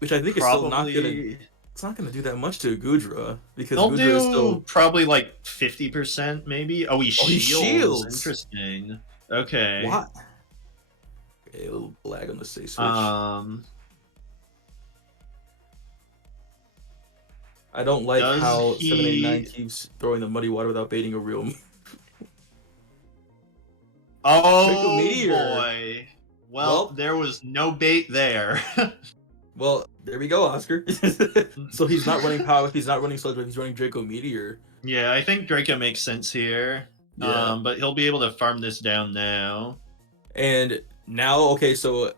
Which I think is still not going to... It's not going to do that much to Gudra. Because They'll Gudra do is still... probably like 50% maybe. Oh, he shields. Interesting. Okay. What? Okay, a little lag on the stay switch. I don't like how 789 keeps throwing the Muddy Water without baiting a real move. Oh boy. Well, there was no bait there. Well, there we go, Oscar. So he's not running Power, he's not running Sludge Wave, he's running Draco Meteor. Yeah, I think Draco makes sense here. Yeah. But he'll be able to farm this down now. And now, okay, so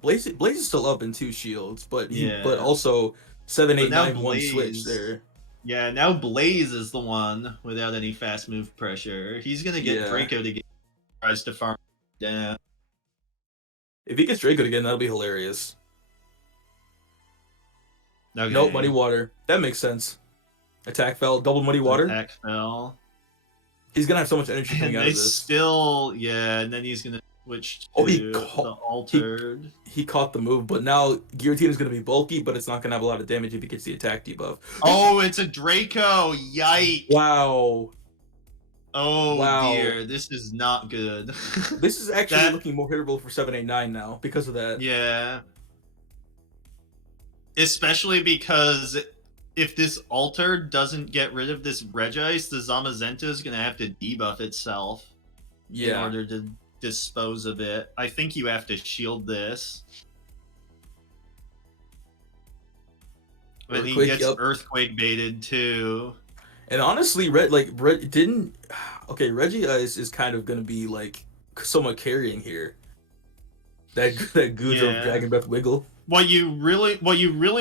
Blaze is still up in 2 shields, but also 789 1 switch there. Yeah, now Blaze is the one without any fast move pressure. He's gonna get Yeah. Draco to get tries to farm down. If he gets Draco again, that'll be hilarious. Nope, Muddy Okay. Water. That makes sense. Attack fell, double Muddy The Water. attack fell. He's gonna have so much energy coming And out they of this. still, yeah, and then he's gonna switch Oh, to the altered. he caught the move, but now Guillotine is gonna be bulky, but it's not gonna have a lot of damage if he gets the attack debuff. Oh, it's a Draco! Yikes! Wow. Oh Wow. dear, this is not good. This is actually looking more hittable for 789 now because of that. Yeah. Especially because if this altar doesn't get rid of this Regice, the Zamazenta is going to have to debuff itself in order to dispose of it. I think you have to shield this. And he gets Earthquake baited too. And honestly, Reggie is kind of going to be like somewhat carrying here. That Goudreau Dragon Breath Wiggle. What you really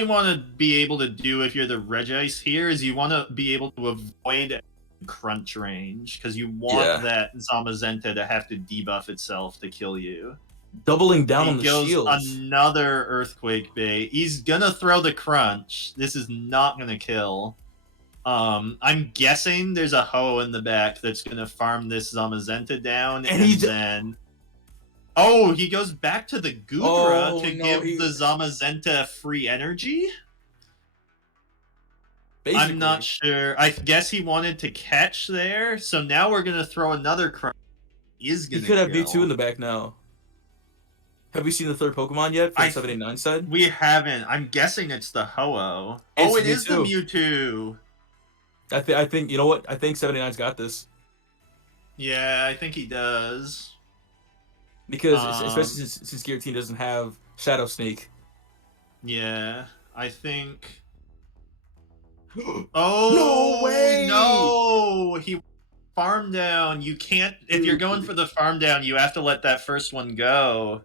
want to be able to do if you're the Regice here is you want to be able to avoid crunch range because you want that Zamazenta to have to debuff itself to kill you. Doubling down on the shields. Another Earthquake bait. He's gonna throw the crunch. This is not gonna kill. I'm guessing there's a Ho in the back that's gonna farm this Zamazenta down, and then. Oh, he goes back to the Goudreau to give the Zamazenta free energy? Basically. I'm not sure. I guess he wanted to catch there, so now we're going to throw another crunch. He could have V2 in the back now. Have we seen the third Pokemon yet from 789 side? We haven't. I'm guessing it's the Ho-Oh. Oh, it is the Mewtwo. I think, you know what? I think 789's got this. Yeah, I think he does. Because, especially since Guillotine doesn't have Shadow Sneak. Yeah, I think... Oh, no way! No! He farm down. You can't... If you're going for the farm down, you have to let that first one go.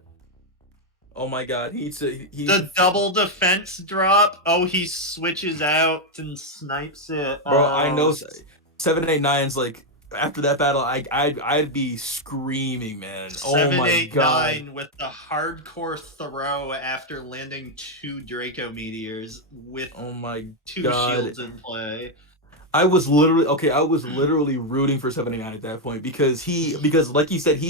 Oh my god, the double defense drop? Oh, he switches out and snipes it. Bro, I know 789's like... After that battle, I'd be screaming, man. Oh my god! 789 with the hardcore throw after landing 2 Draco meteors with 2 shields in play. I was literally rooting for 789 at that point because like he said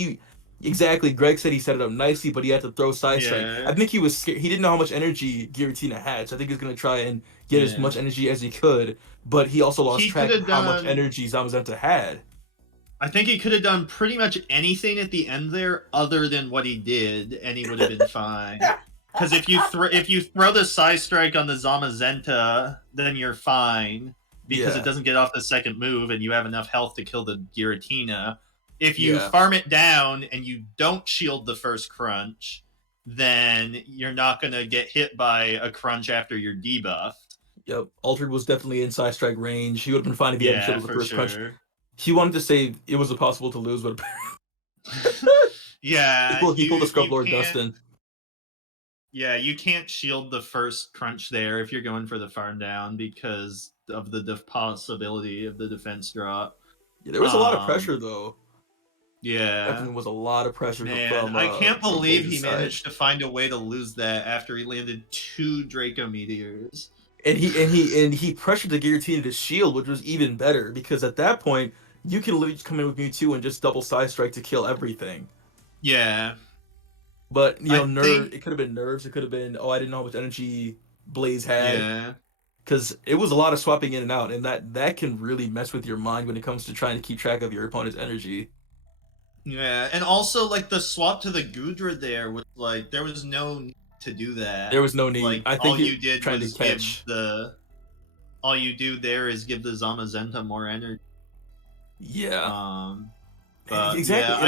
Greg said he set it up nicely, but he had to throw side strike. I think he was scared. He didn't know how much energy Giratina had, so I think he's gonna try and get as much energy as he could. But he also lost track of how much energy Zamazenta had. I think he could have done pretty much anything at the end there other than what he did, and he would have been fine. Because if you throw the side strike on the Zamazenta, then you're fine because it doesn't get off the second move, and you have enough health to kill the Giratina. If you farm it down and you don't shield the first crunch, then you're not gonna get hit by a crunch after you're debuffed. Yep, Altered was definitely in side strike range. He would have been fine if he hadn't shielded the first crunch. He wanted to say it was impossible to lose, but yeah, he pulled the Scrub Lord Dustin. Yeah, you can't shield the first crunch there if you're going for the farm down because of the possibility of the defense drop. Yeah, there was a lot of pressure though. Yeah, definitely was a lot of pressure from. I can't believe he managed to find a way to lose that after he landed 2 Draco meteors. And he pressured the Giratina to shield, which was even better because at that point you can literally just come in with Mewtwo and just double side strike to kill everything. Yeah. But it could have been nerves. It could have been I didn't know how much energy Blaze had. Yeah. Because it was a lot of swapping in and out, and that can really mess with your mind when it comes to trying to keep track of your opponent's energy. Yeah, and also like the swap to the Goudreau there was like there was no need to do that. There was no need. Like, I think all you did was catch. all you do there is give the Zamazenta more energy. Yeah. But exactly. Yeah,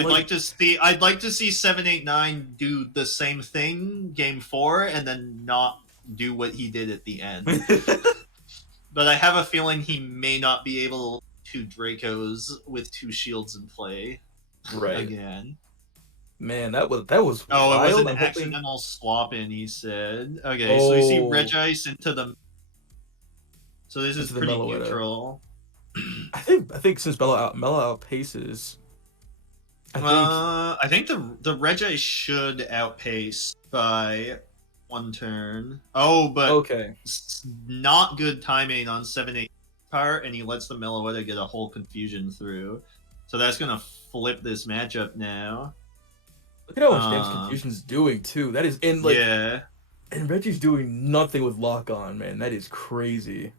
I'd like to see 789 do the same thing game 4 and then not do what he did at the end. But I have a feeling he may not be able to Dracos with 2 shields in play again. Man, that was wild. It was an accidental swap in, he said. Okay, so we see Regice into the So this is into the pretty Meloetta. neutral. I think since Mello outpaces, I think I think the Regi should outpace by 1 turn. Oh, but okay. not good timing on 7-8 part, and he lets the Meloetta get a whole confusion through. So that's gonna flip this matchup now. Look at how much damage Confusion's doing too. That is Yeah. and Reggie's doing nothing with lock on, man. That is crazy.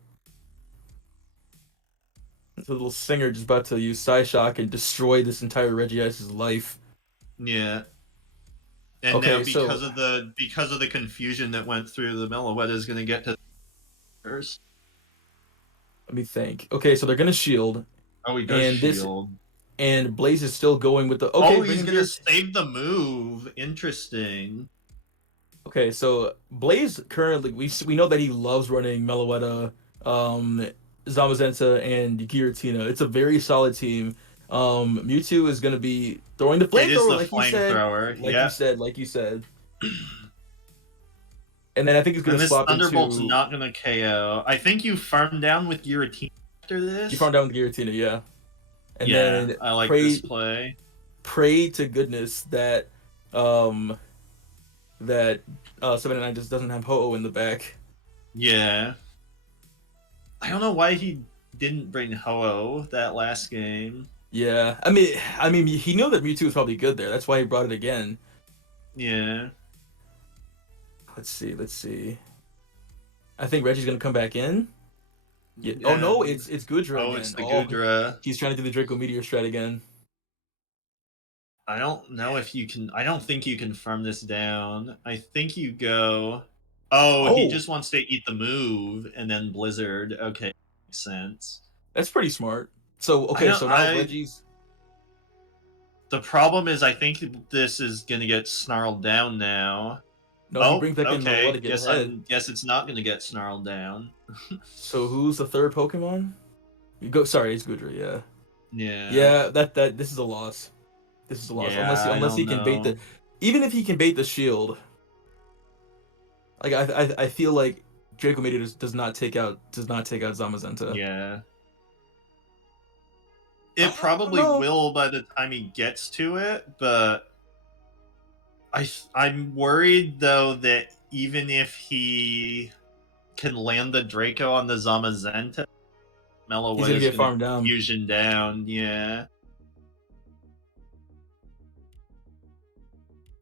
It's a little singer just about to use Psyshock and destroy this entire Regice's life. Yeah. And now Okay, so because of the confusion that went through, the Meloetta is gonna get to first. let me think. Okay, so they're gonna shield, Oh, he does and this shield. and Blaze is still going with the okay, Oh, he's bringing gonna gear. save the move. Interesting. Okay, so Blaze currently we know that he loves running Meloetta, Zamazenta, and Giratina. It's a very solid team. Mewtwo is gonna be throwing the It is flamethrower, the flamethrower. Yeah. like you said. And then I think he's gonna And this swap Thunderbolt's into not gonna KO. I think you farm down with Giratina after you this. farm down with Giratina, yeah. And Yeah, then I like this play. pray to goodness that um that 79 just doesn't have Ho-Oh in the back. Yeah. I don't know why he didn't bring Ho-Oh that last game. Yeah, I mean, he knew that Mewtwo was probably good there. That's why he brought it again. Yeah. Let's see, let's see. I think Reggie's gonna come back in. Yeah. Oh no, And it's Gudra oh, again. it's the Oh, Gudra. he's trying to do the Draco Meteor strat again. I don't know if you can. I don't think you can farm this down. I think you go. Oh, he Oh, just wants to eat the move and then Blizzard. Okay, makes sense. that's pretty smart. So I okay, don't. so now I. Reggie's. The problem is, I think this is gonna get snarled down now. No, he Oh, brings back in Meloetta okay. to get ahead. Guess it's not gonna get snarled down. So who's the third Pokemon? You go. Sorry, it's Gudra. Yeah, Yeah. yeah. That this is a loss. This is a loss Yeah. I unless don't he can bait the know. even if he can bait the shield. Like I feel like Draco Meteor does not take out Zamazenta. Yeah. I It don't probably know. will by the time he gets to it, but I'm worried though that even if he can land the Draco on the Zamazenta, He's Meloetta gonna is get gonna farmed down. fusion down. Yeah.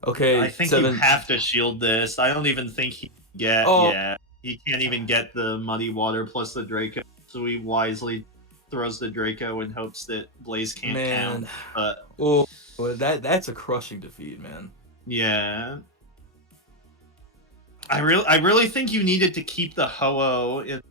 I Okay, think you seven. have to shield this. I don't even think he can get. Oh Yeah, he can't even get the Muddy Water plus the Draco. So he wisely throws the Draco in hopes that Blaze can't count. man. But Oh, that's a crushing defeat, man. yeah, I really think you needed to keep the Ho-Oh in.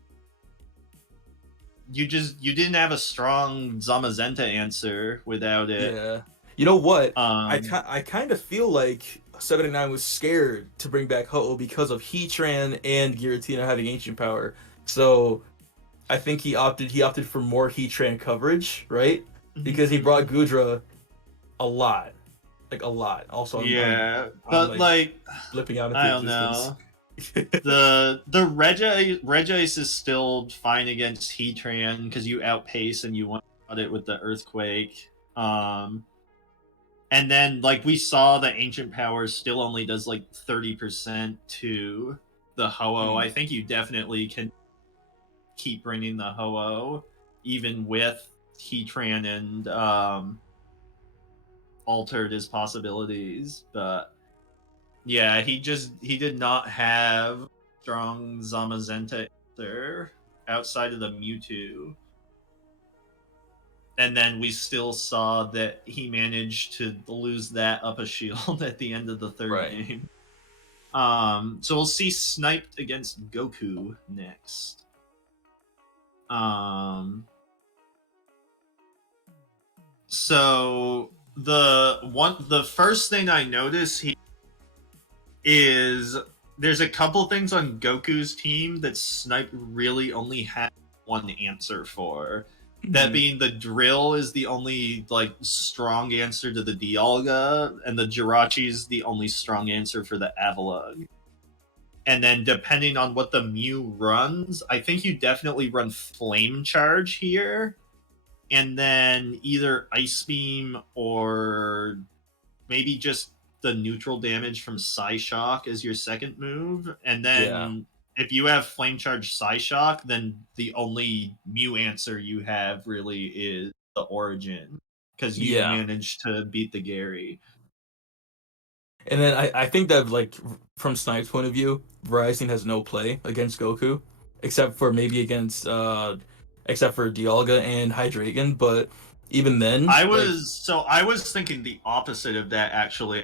You didn't have a strong Zamazenta answer without it. Yeah. You know what? Um, I kind of feel like 79 was scared to bring back Ho-Oh because of Heatran and Giratina having ancient power. So I think he opted for more Heatran coverage, right? Because he brought Gudra a lot. Like a lot. Also yeah, I'm but like like flipping out I into don't existence. know. The Regice is still fine against Heatran because you outpace and you want it with the Earthquake. And then like we saw the Ancient Power still only does like 30% to the Ho-Oh. Hmm. I think you definitely can keep bringing the Ho-Oh even with Heatran and altered his possibilities, but yeah, he did not have strong Zamazenta there outside of the Mewtwo. And then we still saw that he managed to lose that up a shield at the end of the third Right. game. So we'll see Sniped against Goku next. So the first thing I notice is there's a couple things on Goku's team that Snipe really only had one answer for. That Mhm. being the drill is the only like strong answer to the Dialga, and the Jirachi's the only strong answer for the Avalugg. And then depending on what the Mew runs, I think you definitely run Flame Charge here. And then either Ice Beam or maybe just the neutral damage from Psyshock as your second move. And Yeah. then if you have Flame Charge Psyshock, then the only Mew answer you have really is the Origin. Because you Yeah. managed to beat the Gary. And then I think that like from Snipe's point of view, Verizon has no play against Goku, except for maybe against except for Dialga and Hydreigon, but even then, I like was thinking the opposite of that actually,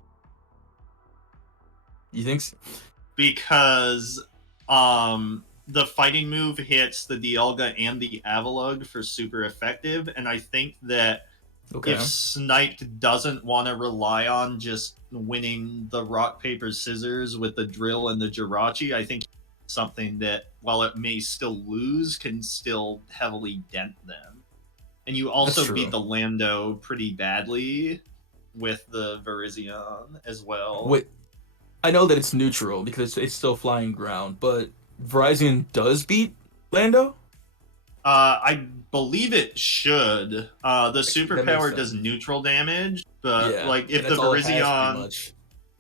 you think because the fighting move hits the Dialga and the Avalugg for super effective, and I think that if okay. Sniped doesn't want to rely on just winning the rock paper scissors with the drill and the Jirachi, I think something that while it may still lose can still heavily dent them. And you That's also beat true. the Lando pretty badly with the Virizion as well. Wait, I know that it's neutral because it's still flying ground, but Verizon does beat Lando? I believe it should. The That makes superpower does sense. neutral damage, but Yeah, like and if the that's all it has pretty Virizion, much.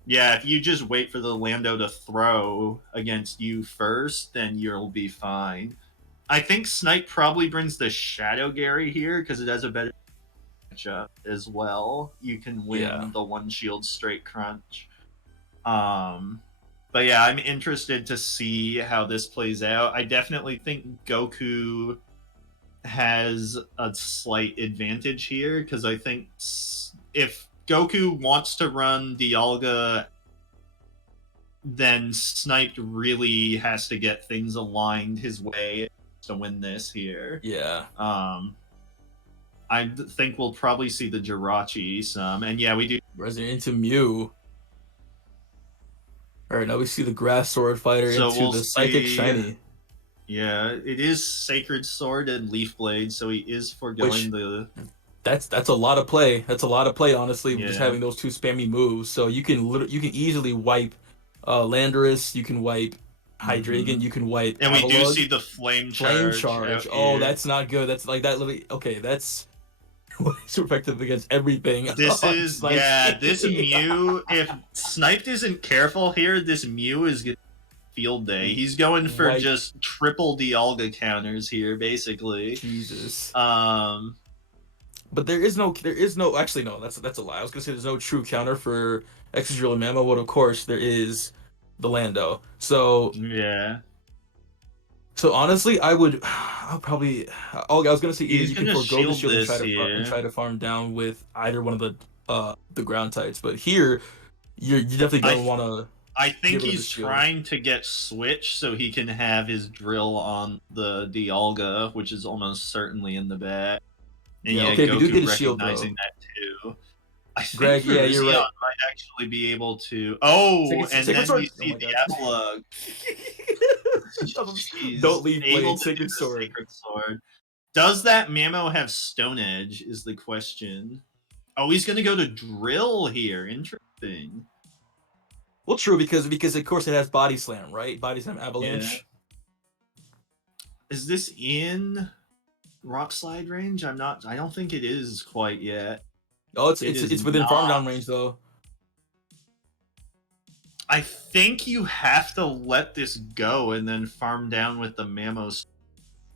yeah, if you just wait for the Lando to throw against you first, then you'll be fine. I think Snipe probably brings the Shadow Gary here because it has a better matchup as well. You can Yeah. win the one shield straight crunch. Um, but yeah, I'm interested to see how this plays out. I definitely think Goku has a slight advantage here because I think if Goku wants to run Dialga, then Sniped really has to get things aligned his way to win this here. Yeah. I think we'll probably see the Jirachi some, and yeah, we do. Resident into Mew. All right, now we see the Grass Sword Fighter So into we'll the Psychic see. Shiny, Yeah, it is Sacred Sword and Leaf Blade, so he is foregoing which the. that's a lot of play. That's a lot of play, honestly, just Yeah. having those two spammy moves. So you can easily wipe Landorus, you can wipe Mm-hmm. Hydreigon, you can wipe And we do Avalugg. see the Flame Flame Charge Charge. out Oh, here. that's not good. That's like that literally okay, that's super effective against everything This on is, Snipe's yeah, this team. Mew, if Sniped isn't careful here, this Mew is going to field day. He's going for Wipe just triple Dialga counters here, basically. Jesus. Um, But there is no actually no, that's a lie. I was gonna say there's no true counter for Excadrill and Mammo, but of course there is the Lando. yeah. So honestly, I'll probably. Oh, I was gonna say either He's you can going to forego the shield shield and this try here. to farm down with either one of the ground types, but here you're definitely I gonna want to I get think rid of the he's shield. trying to get Switch so he can have his drill on the Dialga, which is almost certainly in the bag. And Yeah, yeah, okay, we do Goku get a shield though. recognizing that too. I think Greg, yeah, you're Virizion right. might actually be able to. Oh, and Sacred then we Sword. Oh see my the god. Avalugg. Don't She's leave able blade, to do Sacred the Sword. Sacred Sword. Does that Mamo have Stone Edge? Is the question. Oh, he's going to go to Drill here. Interesting. Well, true because of course it has Body Slam, right? Body Slam Yeah. Avalanche. Is this in Rock Slide range? I'm not. I don't think it is quite yet. Oh, It is it's within farm not. down range though. I think you have to let this go and then farm down with the Mamos.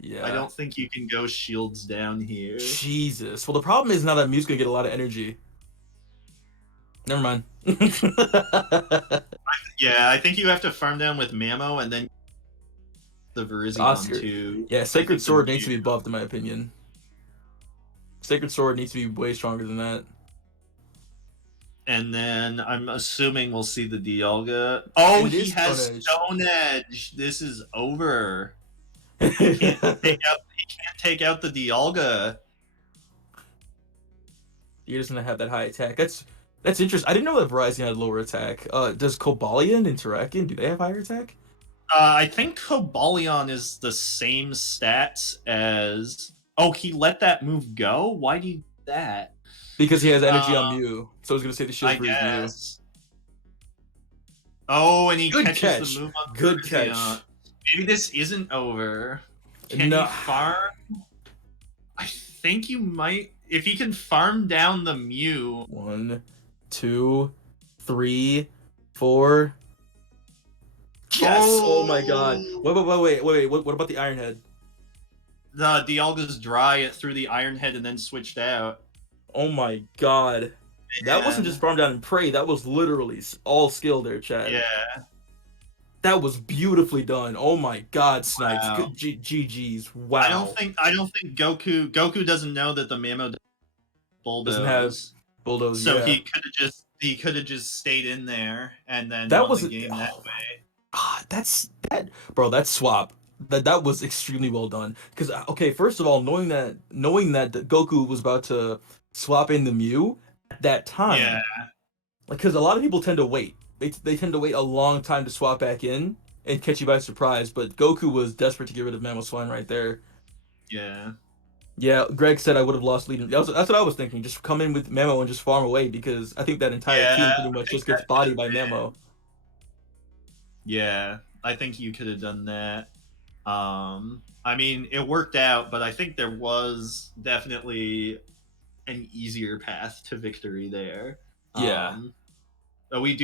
I Yeah. don't think you can go shields down here. Jesus. Well, the problem is now that Mew's gonna get a lot of energy. Never mind. Yeah, I think you have to farm down with Mamo and then the Virizion Oscar. too. Yeah, I Sacred think the Sword needs Mew. to be buffed in my opinion. Sacred Sword needs to be way stronger than that. And then I'm assuming we'll see the Dialga. And Oh, it he is Stone has Edge. Stone Edge. This is over. He He can't take out. He can't take out the Dialga. doesn't have that high attack. That's interesting. I didn't know that Verizon had lower attack. Does Cobalion and Terrakion, do they have higher attack? I think Cobalion is the same stats as. Oh, he let that move go. Why do you do that? Because he has energy Uh, on Mew. So I was gonna say the I shield for his Mew. guess. Oh, and he Good catches catch. the move on Good Thursday. catch. Maybe this isn't over. Can No. he farm? I think you might. If he can farm down the Mew. 1, 2, 3, 4. Yes! Oh my god. Wait. What about the Iron Head? The Dialga's dry it through the Iron Head and then switched out. Oh my god. That wasn't just farm down and pray. That was literally all skill there, chat. Yeah. That was beautifully done. Oh my god, Snipes. Wow. Good GG's. Wow. I don't think Goku doesn't know that the Mamo doesn't have bulldoze. bulldoze. So Yeah. he could have just stayed in there and then That won was the game that way. That swap. That was extremely well done. Because okay, first of all, knowing that Goku was about to swap in the Mew at that time, Yeah. like because a lot of people tend to wait. They tend to wait a long time to swap back in and catch you by surprise. But Goku was desperate to get rid of Mamoswine right there. Yeah. Yeah, Greg said I would have lost lead. That's what I was thinking. Just come in with Memo and just farm away because I think that entire team pretty much just gets bodied by Memo. Yeah, I think you could have done that. I mean, it worked out, but I think there was definitely an easier path to victory there. Yeah. But we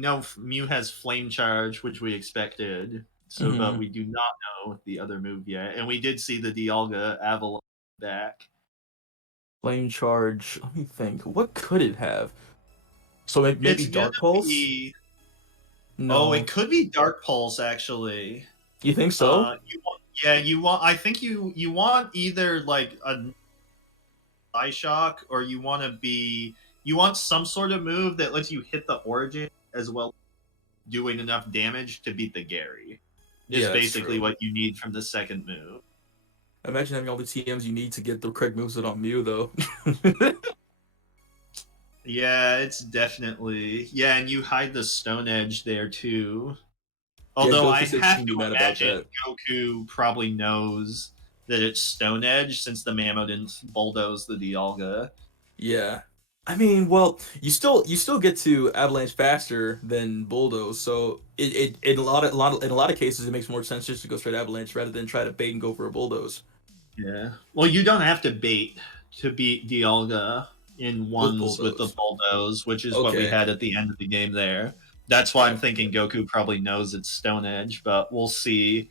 know Mew has Flame Charge, which we expected. So, but we do not know the other move yet, and we did see the Dialga Avalanche back. Flame Charge. Let me think. What could it have? So maybe Dark Pulse. No. Oh, it could be Dark Pulse actually. You think so? I think you want either like a Eye Shock, or you want some sort of move that lets you hit the Origin as well, doing enough damage to beat the Gary. Is basically what you need from the second move. Imagine having all the TMs you need to get the correct moveset on Mew, though. Yeah, it's definitely... Yeah, and you hide the Stone Edge there, too. Although I have to imagine Goku probably knows that it's Stone Edge since the Mamo didn't bulldoze the Dialga. Yeah. I mean, well, you still get to Avalanche faster than bulldoze, so it in a lot of cases it makes more sense just to go straight Avalanche rather than try to bait and go for a bulldoze. Yeah. Well, you don't have to bait to beat Dialga in ones with the bulldoze, which is what we had at the end of the game there. That's why I'm thinking Goku probably knows it's Stone Edge, but we'll see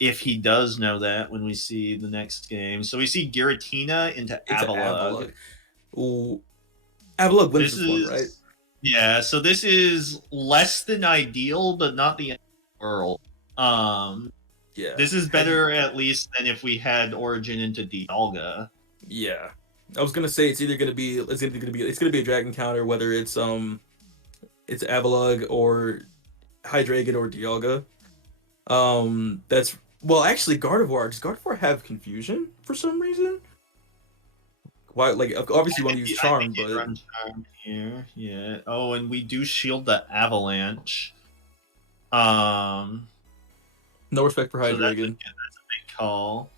if he does know that when we see the next game. So we see Giratina into Avalugg. Ooh. Avalugg wins this one, right? Yeah, so this is less than ideal, but not the end of the world. Yeah. This is better at least than if we had Origin into Dialga. Yeah. I was gonna say it's gonna be a dragon counter, whether it's Avalugg or Hydreigon or Dialga. That's well, actually, Gardevoir. Does Gardevoir have confusion for some reason? Why? Like, obviously, you want to use Charm, but run Charm here, yeah. Oh, and we do shield the Avalanche. No respect for Hydreigon. That's a big call.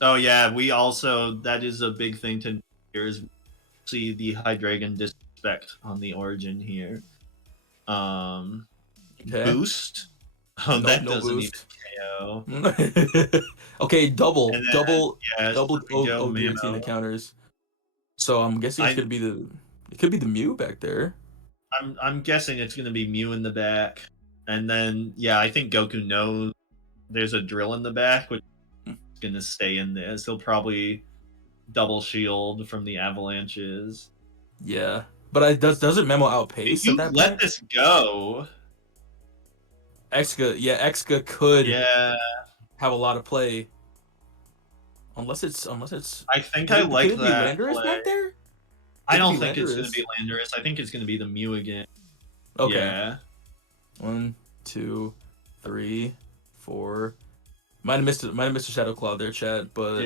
Oh yeah, that is a big thing to hear is see the Hydreigon disrespect on the Origin here. Boost. Oh, that doesn't even KO. Okay, double Giratina counters. So I'm guessing it could be the Mew back there. I'm guessing it's gonna be Mew in the back, and then I think Goku knows there's a drill in the back, which is gonna stay in this. He'll probably double shield from the avalanches. Yeah, but doesn't Memo outpace at that let point? This go. Exca could have a lot of play. Unless it's I think I like that. Landorus back there? I don't think it's gonna be Landorus. I think it's gonna be the Mew again. Okay. Yeah. 1, 2, 3, 4. Might have missed a Shadow Claw there, chat, but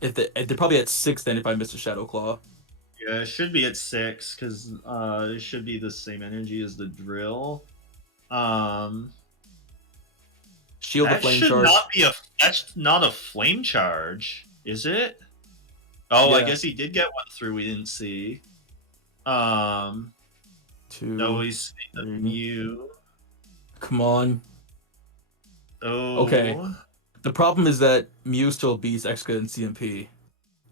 if they're probably at 6 then if I missed a Shadow Claw. Yeah, it should be at 6 because it should be the same energy as the drill. Shield the flame charge. That's not a flame charge, is it? Oh, I guess he did get one through. We didn't see. 2 Oh, 2. he's the 3. Mew. Come on. Okay. Oh. The problem is that Mew still beats Exca and CMP.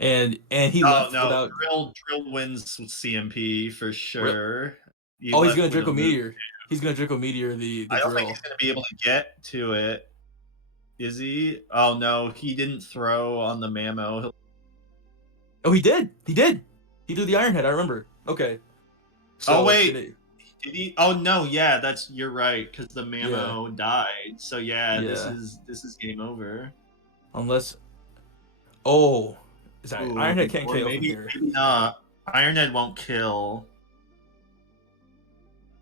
And he Oh left no, without. Drill wins with CMP for sure. He Oh, he's left gonna with a Draco move. Meteor. He's gonna Draco Meteor the I don't think drill. he's gonna be able to get to it. Is he? Oh no, he didn't throw on the Mamo. Oh, he did. He did. He did the Iron Head. I remember. Okay. Oh So it's wait, gonna. did he? Oh no, yeah, you're right because the Yeah. Mamo died. So yeah, this Yeah. is game over. Unless. Oh. Sorry. Ooh, Iron Head can't or KO from here. maybe not. Ironhead won't kill.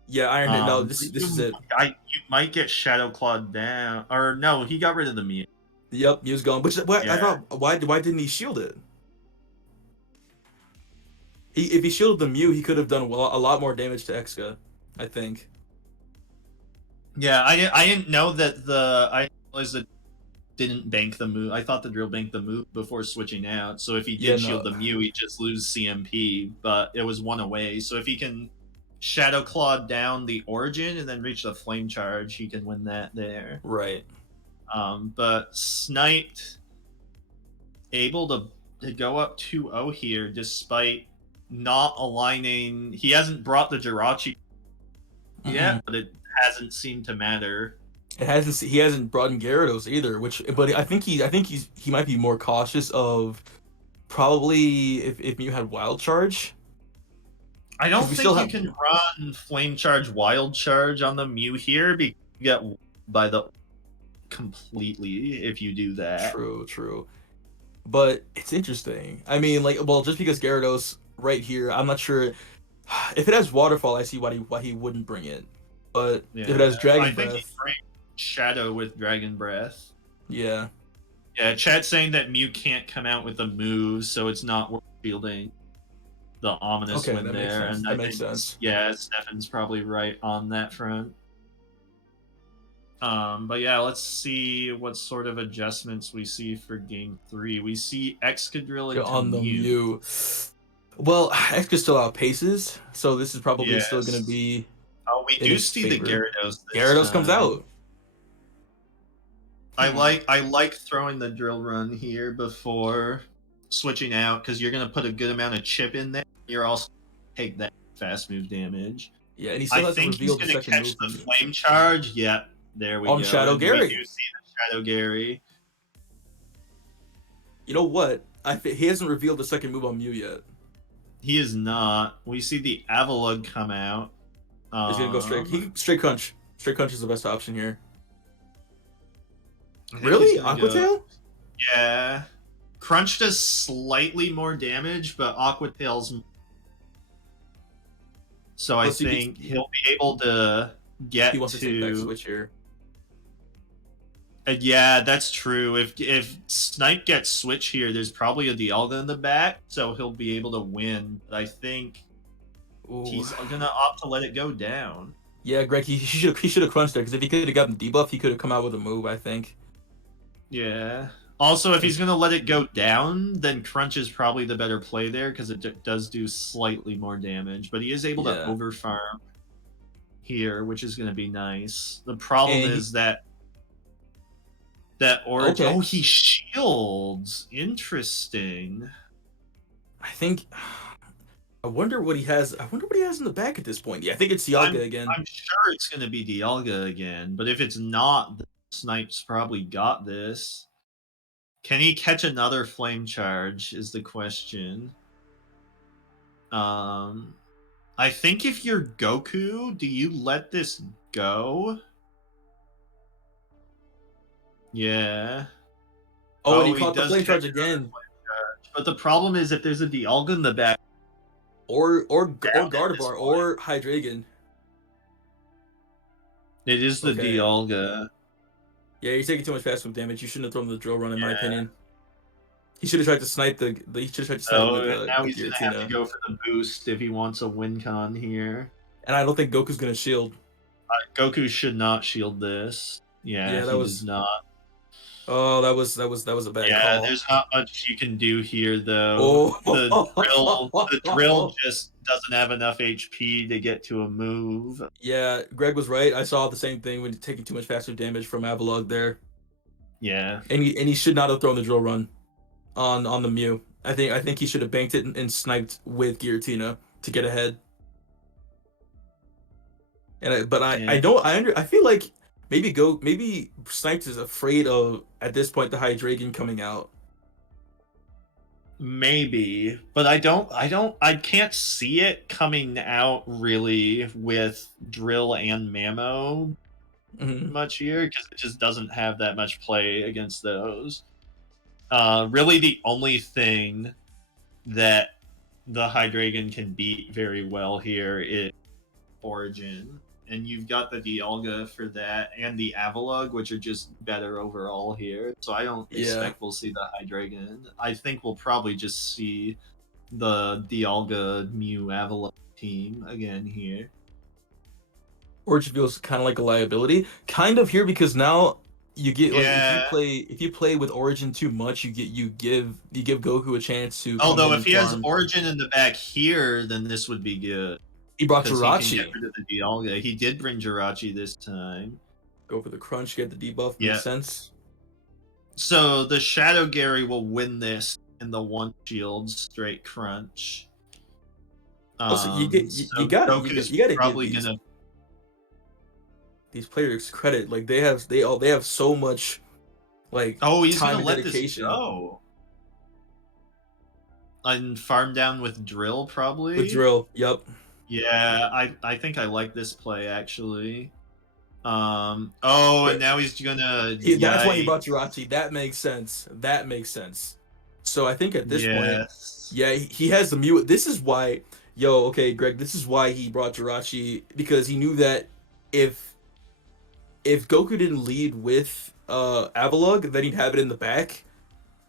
Yeah. Iron Head. No. This is it. You might get Shadow Clawed down, or no, he got rid of the Mew. Yep. Mew's gone. Which what I Yeah. thought. Why didn't he shield it? If he shielded the Mew, he could have done a lot more damage to Exca, I think. Yeah, I didn't know that I realized that didn't bank the move. I thought the drill banked the move before switching out. So if he did shield the Mew, he'd just lose CMP. But it was one away. So if he can Shadow Claw down the Origin and then reach the Flame Charge, he can win that there. Right. But Sniped able to go up 2-0 here despite not aligning. He hasn't brought the Jirachi yet, but it hasn't seemed to matter. It hasn't. He hasn't brought in Gyarados either. But I think he might be more cautious of probably if Mew had Wild Charge. I don't think you can run Flame Charge, Wild Charge on the Mew here because you get by the completely if you do that. True. But it's interesting. I mean, just because Gyarados right here, I'm not sure if it has Waterfall. I see why he wouldn't bring it. But if it has Dragon Breath, I think he'd bring Shadow with Dragon Breath. Yeah. Yeah, chat's saying that Mew can't come out with a move, so it's not worth fielding the ominous win there. And that makes sense. Yeah, Stefan's probably right on that front. But yeah, let's see what sort of adjustments we see for game 3. We see Excadrill on the Mew. Well, Exca still outpaces, so this is probably still going to be. Oh, we do see the Gyarados. Gyarados comes out. I like throwing the drill run here before switching out because you're gonna put a good amount of chip in there. You're also take that fast move damage. Yeah, and he still hasn't revealed the second move. He's gonna catch the Flame Charge. Yeah, there we go. On Shadow Gary. We do see the Shadow Gary. You know what? He hasn't revealed the second move on Mew yet. He is not. We see the Avalugg come out. He's gonna go straight Crunch. Straight Crunch is the best option here. Really? Aqua Tail? Yeah. Crunch does slightly more damage, but Aqua Tail's. So I think he'll be able to get he wants to take back switch here. Yeah, that's true. If Snipe gets switch here, there's probably a Dialga in the back, so he'll be able to win. But I think he's gonna opt to let it go down. Yeah, Greg, he should have crunched there because if he could have gotten debuff, he could have come out with a move. I think. Yeah. Also, if he's gonna let it go down, then Crunch is probably the better play there because it does do slightly more damage. But he is able to overfarm here, which is gonna be nice. The problem is that Origin. Oh, he shields. Interesting. I think. I wonder what he has. I wonder what he has in the back at this point. Yeah, I think it's Dialga again. I'm sure it's gonna be Dialga again, but if it's not, the Snipe's probably got this. Can he catch another Flame Charge? Is the question. I think if you're Goku, do you let this go? Yeah. Oh, and he caught the Flame Charge again. But the problem is if there's a Dialga in the back, or Gardevoir or Hydreigon. It is the Dialga. Yeah, you're taking too much fast move damage. You shouldn't have thrown the drill run, in my opinion. He should have tried to snipe the. He should have tried to snipe with now he's gonna have to go for the boost if he wants a win con here. And I don't think Goku's gonna shield. Goku should not shield this. Yeah, that was not. Oh, that was a bad call. Yeah, there's not much you can do here though. The drill doesn't have enough HP to get to a move. Yeah, Greg was right. I saw the same thing when taking too much faster damage from Avalog there, Yeah. and he should not have thrown the drill run on the Mew. I think he should have banked it and sniped with Giratina to get ahead. But I Yeah. don't I feel like maybe Snipes is afraid of at this point the Hydreigon coming out. Maybe, but I can't see it coming out really with Drill and Mamo Mm-hmm. much here because it just doesn't have that much play against those. Really, the only thing that the Hydreigon can beat very well here is Origin, and you've got the Dialga for that, and the Avalug, which are just better overall here. So I don't Yeah. expect we'll see the Hydreigon. I think we'll probably just see the Dialga Mew Avalug team again here. Origin feels kind of like a liability, kind of here because now you get like Yeah. if you play with Origin too much, you give Goku a chance to come Although in if and he has farm. Origin in the back here, then this would be good. He brought Because he can get Jirachi. rid of the Dialga. He did bring Jirachi this time. Go for the crunch, get the debuff. Yeah. Makes sense. So the Shadow Gary will win this in the one shield straight crunch. Also, you So gotta Goku's give probably gonna. these players credit. Like they have so much like Oh, he's time gonna and let this dedication go. And farm down with Drill probably. with drill. Yep. Yeah, I think I like this play actually. Oh, and now he's gonna. That's why he Yikes. brought Jirachi. That makes sense. That makes sense. So I think at this point, Yes. yeah, he has the Mew. This is why, yo, okay, Greg. This is why he brought Jirachi because he knew that if Goku didn't lead with Avalug, then he'd have it in the back,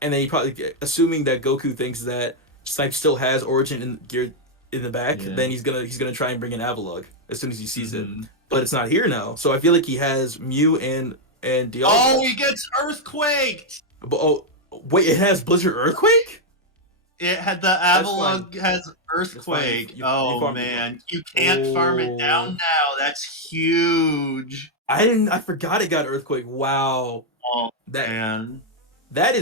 and then he probably assuming that Goku thinks that Snipe still has Origin in gear in the back, Yeah. then he's gonna try and bring in Avalug as soon as he sees it. Mhm. But it's not here now, so I feel like he has Mew and Dialga. Oh, he gets earthquaked. But oh wait, it has Blizzard Earthquake. It had the That's fine. Avalug has earthquake. You Oh farmed it. man, you can't farm it down now. That's huge. I forgot it got Earthquake. Wow. Oh That man, that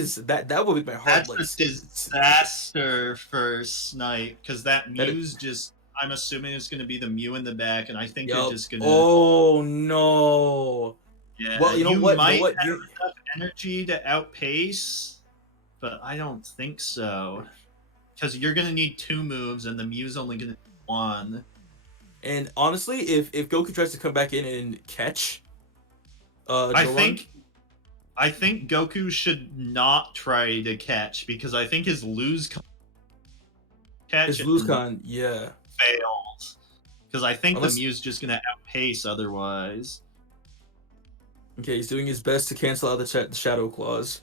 would make my heart that's like a disaster for Snipe because that that. Mew's just. I'm assuming it's going to be the Mew in the back, and I think Yep. they're just going to. Oh no. Yeah, Well, you know what? might You know what? have enough energy to outpace, but I don't think so. Because you're going to need 2 moves, and the Mew's only going to need 1. And honestly, if Goku tries to come back in and catch, I Joran, think Goku should not try to catch because I think his catch his Luzcon, yeah. fails. Because I think Unless- the Mew's just gonna outpace otherwise. Okay, he's doing his best to cancel out the Shadow Claws.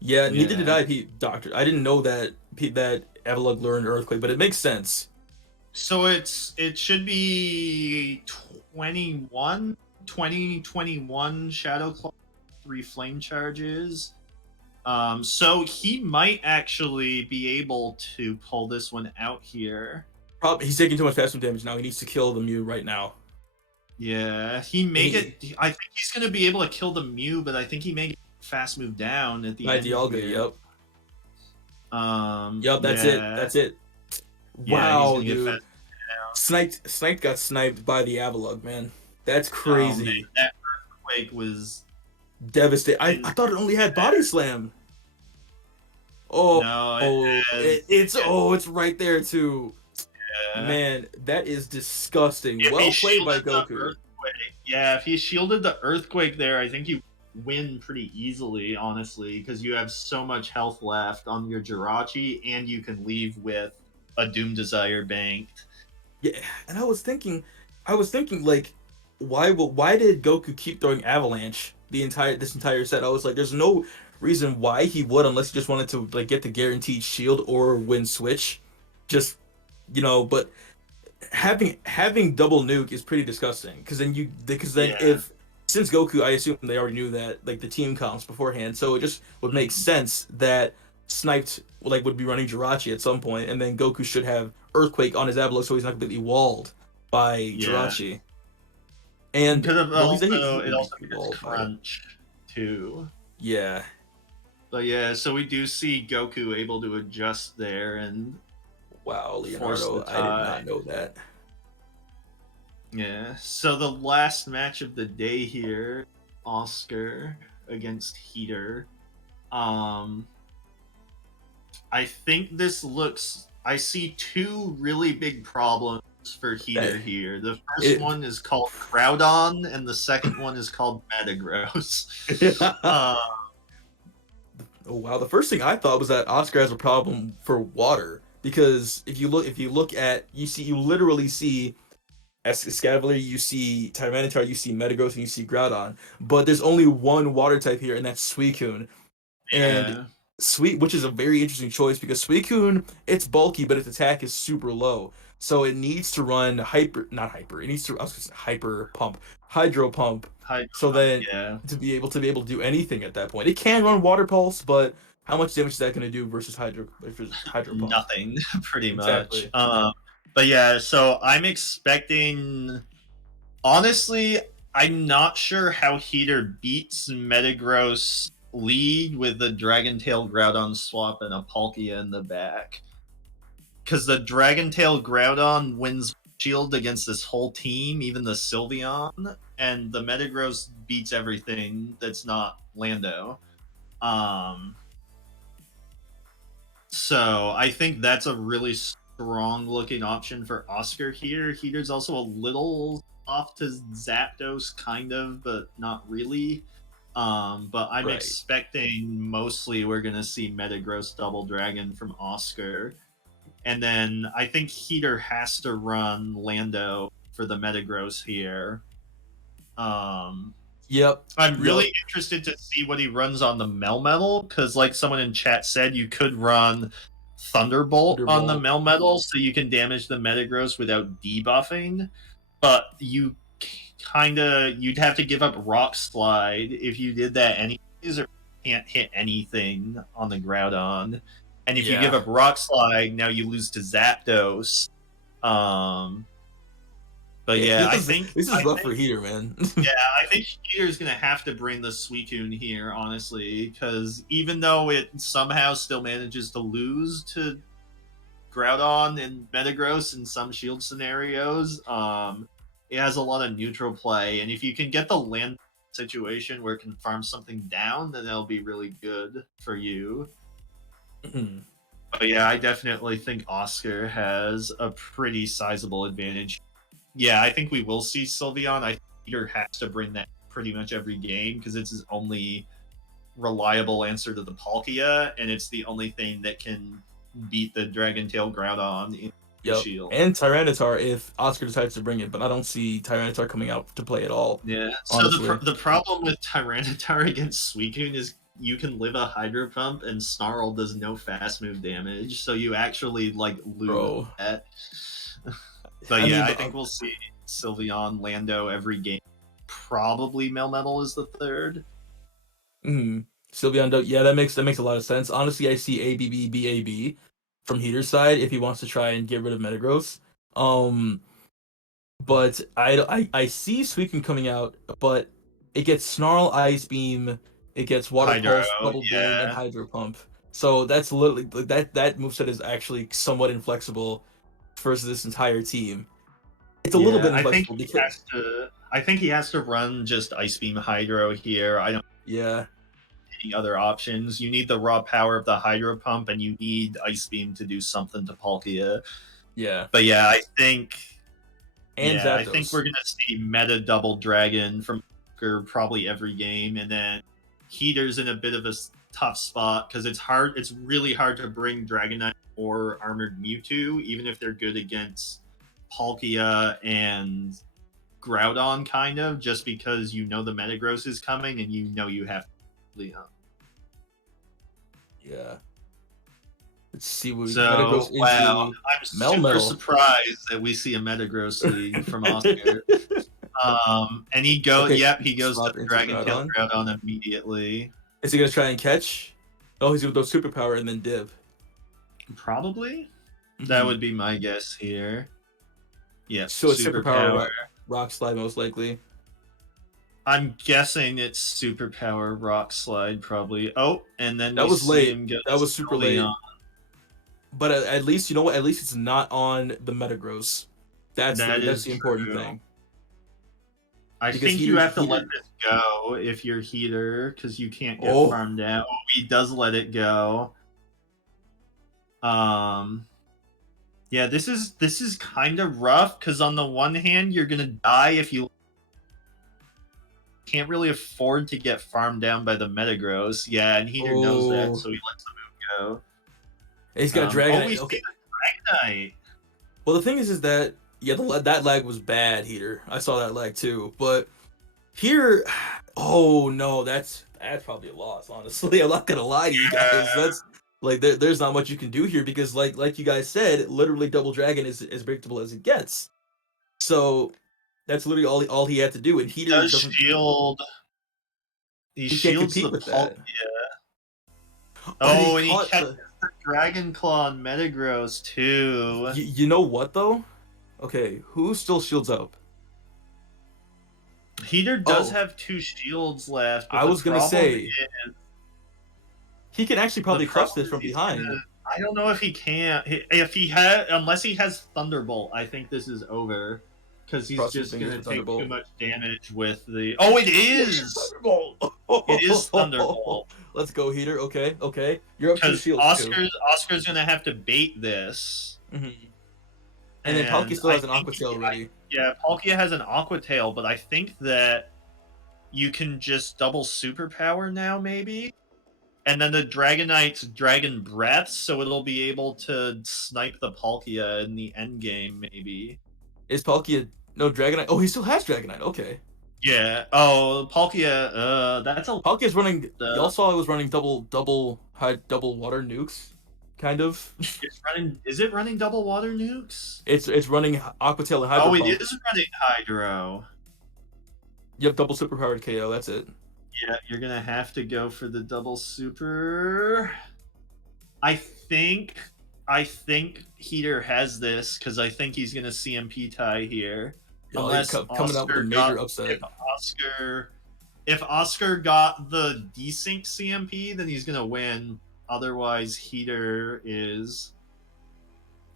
Yeah, neither did I, Doctor. I didn't know that Avalug learned Earthquake, but it makes sense. So it should be 2021 Shadow Claw, 3 flame charges. So he might actually be able to pull this one out here. Probably he's taking too much fast damage now. He needs to kill the Mew right now. Yeah, he may get. I think he's gonna be able to kill the Mew, but I think he may get fast move down at the end. Dialga, here. Yep. Yep, that's it. That's it. Yeah, Wow, dude. Sniped got sniped by the Avalug, man. That's crazy. Oh, man. That earthquake was devastating. I thought it only had Body Slam. Oh, no, it's right there too. Yeah. Man, that is disgusting. If well he played by shielded Goku. Yeah, if he shielded the earthquake there, I think you win pretty easily, honestly, because you have so much health left on your Jirachi, and you can leave with a Doom Desire banked. Yeah, and I was thinking like, why did Goku keep throwing Avalanche this entire set? I was like, there's no reason why he would unless he just wanted to like get the guaranteed shield or win Switch. Just but having double nuke is pretty disgusting because then if since Goku, I assume they already knew that like the team comps beforehand, so it just would make sense that Sniped would be running Jirachi at some point, and then Goku should have Earthquake on his Avalok, so he's not completely walled by Yeah. Jirachi. And Could have well, he it would be also gets walled by it. crunch too. Yeah. But yeah, so we do see Goku able to adjust there and Wow, force the Leonardo, I did tie. not know that. Yeah. So the last match of the day here, Oscar against Heater. Um, I think this looks. I see two really big problems for Heater That here. The first it. one is called Groudon, and the second one is called Metagross. uh, Oh wow, the first thing I thought was that Oscar has a problem for water because if you look at you literally see Escavalier, you see Tyranitar, you see Metagross, and you see Groudon, but there's only one water type here, and that's Suicune. And yeah. which is a very interesting choice because Suicune, it's bulky, but its attack is super low. So it needs to run not hyper. It needs to I was gonna say hyper pump, hydro pump, Hydro so Pump, that yeah. to be able to do anything at that point. It can run water pulse, but how much damage is that going to do versus hydro pump? Nothing, pretty much. Exactly. But yeah, so I'm expecting. Honestly, I'm not sure how Heater beats Metagross lead with the Dragon Tail Groudon swap and a Palkia in the back. Because the Dragon Tail Groudon wins Shield against this whole team, even the Sylveon, and the Metagross beats everything that's not Lando. Um, So I think that's a really strong looking option for Oscar here. Heater's also a little off to Zapdos, kind of, but not really. But I'm Right. expecting mostly we're gonna see Metagross Double Dragon from Oscar. And then I think Heater has to run Lando for the Metagross here. Um, Yep. I'm Yep. really interested to see what he runs on the Melmetal, because like someone in chat said, you could run Thunderbolt on the Thunderbolt. Melmetal so you can damage the Metagross without debuffing, but you'd have to give up Rock Slide if you did that anyways, or can't hit anything on the Groudon. And if you give Yeah. up Rock Slide, now you lose to Zapdos. Um, but yeah, This is rough for Heater, man. yeah, I think Heater's gonna have to bring the Suicune here, honestly, because even though it somehow still manages to lose to Groudon and Metagross in some shield scenarios, it has a lot of neutral play, and if you can get the land situation where it can farm something down, then that'll be really good for you. But yeah, I definitely think Oscar has a pretty sizable advantage. Yeah, I think we will see Sylveon. I think Peter has to bring that pretty much every game because it's his only reliable answer to the Palkia, and it's the only thing that can beat the Dragon Tail Groudon in the Yep. Shield. And Tyranitar if Oscar decides to bring it, but I don't see Tyranitar coming out to play at all. Yeah. So Honestly. the problem with Tyranitar against Suicune is you can live a Hydro Pump and Snarl does no fast move damage, so you actually like lose that. But yeah, I think we'll see Sylveon, Lando every game. Probably Melmetal is the third. Sylveon, yeah, that makes a lot of sense. Honestly, I see ABB BAB from Heater's side if he wants to try and get rid of Metagross. But I see Suicune coming out, but it gets Snarl, Ice Beam, it gets Water Pulse, Bubble Boom, and Hydro Pump. So that's literally that moveset is actually somewhat inflexible versus this entire team. It's a little bit inflexible because I think he has to run just Ice Beam Hydro here. I don't any other options. You need the raw power of the Hydro Pump, and you need Ice Beam to do something to Palkia. Yeah. But yeah, I think Zapdos. I think we're gonna see Meta Double Dragon from probably every game, and then Heater's in a bit of a tough spot because it's hard. It's really hard to bring Dragonite or Armored Mewtwo, even if they're good against Palkia and Groudon, kind of, just because you know the Metagross is coming and you know you have to Leon. Yeah. Let's see what Metagross wow. I'm super surprised that we see a Metagross league from Oscar. And he goes, he goes to Dragon Tail Groudon immediately. Is he gonna try and catch? Oh, he's gonna go superpower and then dip. Probably. That Mhm. would be my guess here. Yep, So it's superpower superpower. rock slide most likely. I'm guessing it's superpower rock slide probably. Oh, and then That we was see late. him get That was super Sylveon. late. But at least you know what? At least it's not on the Metagross. That That's is the important true. thing. I Because think you have to let heater. this go if you're heater because you can't get Oh, farmed out. Oh, he does let it go. Um, yeah, this is kind of rough because on the one hand you're gonna die if you can't really afford to get farmed down by the Metagross. Yeah, and heater knows that, oh. so he lets the move go. He's got Oh, we Dragonite. see Okay. the Dragonite. Well, the thing is that yeah, that lag was bad. Heater. I saw that lag too. But here, oh no, that's probably a loss. Honestly, I'm not gonna lie to you guys. Yeah, That's like there's not much you can do here because like you guys said, literally Double Dragon is as predictable as it gets. So that's literally all he had to do, and he Heater does doesn't. shield. He He can't shields compete the with Palkia. that. Oh, and he Oh, and he caught catches the. the Dragon Claw on Metagross too. You know what though? Okay, who still shields up? Heater does Oh, have 2 shields left, but I was gonna say he can actually the probably crush problem this is from he's gonna. behind. I don't know if he can. If he had, unless he has Thunderbolt, I think this is over because he's Cross your just fingers gonna for take too Thunderbolt. much damage with the. Oh, it It is is. It is Thunderbolt. Thunderbolt Let's go, Heater. Okay, okay. You're up 2 because shields too. Oscar's gonna have to bait this, Hmm. And then Palkia and still I has an think Aqua Tail ready. yeah, Palkia has an Aqua Tail, but I think that you can just double superpower now, maybe. And then the Dragonite's Dragon Breath, so it'll be able to snipe the Palkia in the end game, maybe. Is Palkia no Dragonite? Oh, he still has Dragonite. Okay. Yeah. Oh, Palkia. That's a lot, Palkia's running. though. Y'all saw it was running double water nukes, kind of. It's running. Is it running double water nukes? It's running Aqua Tail and Hydro Oh, it Pump. is running Hydro. You have double superpowered KO. That's it. Yeah, you're gonna have to go for the double super. I think. I think Heater has this because I think he's gonna CMP tie here. Y'all Unless coming out with a major upset. If Oscar got the desync CMP, then he's gonna win. Otherwise, Heater is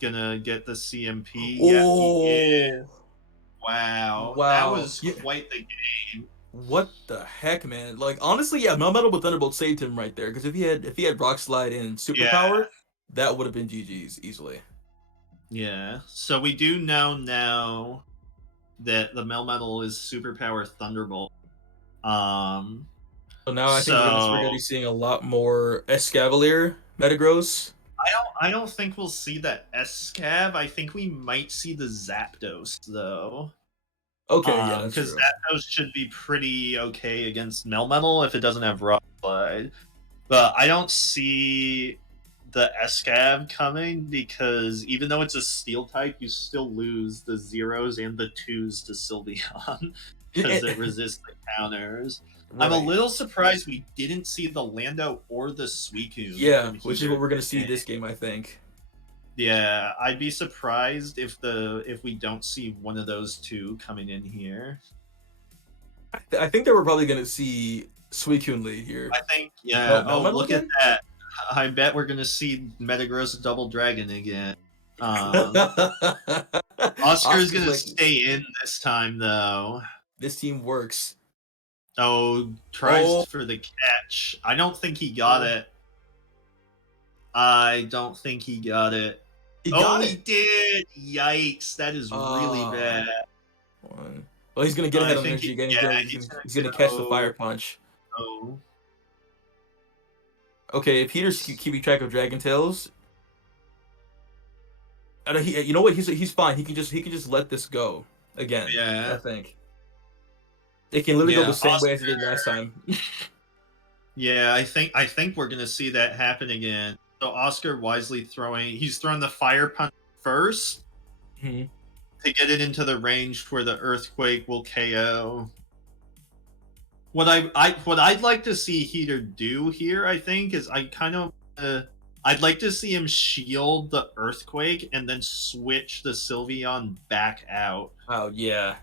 gonna get the CMP. Yeah, he is. Oh, Wow, that wow. was Yeah. quite the game. What the heck, man? Like honestly, yeah, Melmetal with Thunderbolt saved him right there. Because if he had Rock Slide and Yeah, Superpower, that would have been GG's easily. yeah. So we do know now that the Melmetal is Superpower Thunderbolt. Um, So now I think we're gonna be so seeing a lot more Escavalier Metagross. I don't think we'll see that Escav. I think we might see the Zapdos though. Okay, yeah, that's Because true. Zapdos should be pretty okay against Melmetal if it doesn't have Rock Slide. But I don't see the Escav coming because even though it's a Steel type, you still lose the zeros and the twos to Sylveon because it resists the counters. I'm a Right. little surprised we didn't see the Lando or the Suicune Yeah, from which is here. what we're gonna see this game, I think. Yeah, I'd be surprised if we don't see one of those two coming in here. I think that we're probably gonna see Suicune lead here. I think, yeah. No, Oh, Melmetal look at again? that. I bet we're gonna see Metagross Double Dragon again. Um, Oscar's Oscar's gonna like, stay in this time though. this team works. Oh, tries Oh, for the catch. I don't think he got oh. it. I don't think he got it. He Oh, got he it. did. Yikes! That is really Uh, bad. One. Well, he's gonna get I ahead on think energy again. yeah, He's gonna catch the go. fire punch. Oh, Okay, if Peter's keeping track of Dragon Tails, I don't, you know what? He's fine. He can just let this go again. I yeah, think it can literally go the yeah. same way as it did last time. Yeah, I think we're gonna see that happen again. So Oscar wisely he's throwing the fire punch first Hmm. to get it into the range where the earthquake will KO. What I'd like to see Heater do here, I think, is I kind of I'd like to see him shield the Earthquake and then switch the Sylveon back out. Oh yeah,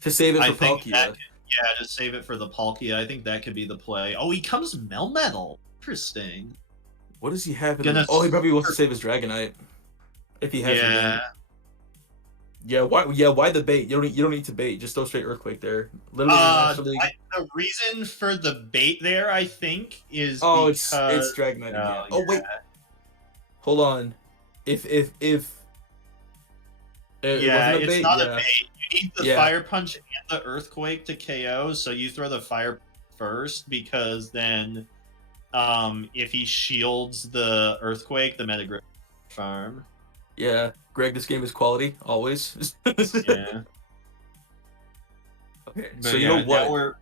to save it I for think that Palkia. could, yeah, to save it for the Palkia. I think that could be the play. Oh, he comes Melmetal. Interesting. What does he have in the? Gonna Oh, he probably wants to save his Dragonite if he has yeah. Revenge. Yeah, why? Yeah, why the bait? You don't need to bait. Just throw straight Earthquake there. Literally, actually. The reason for the bait there, I think, is Oh, because it's Dragonite oh again. Oh yeah, wait, hold on. If it yeah, wasn't a it's bait, not a yeah, bait. You need the yeah, Fire Punch and the Earthquake to KO, so you throw the Fire first because then, if he shields the Earthquake, the Metagross farm. yeah. Greg, this game is quality always. Yeah, Okay, so but you know yeah, now what? we're in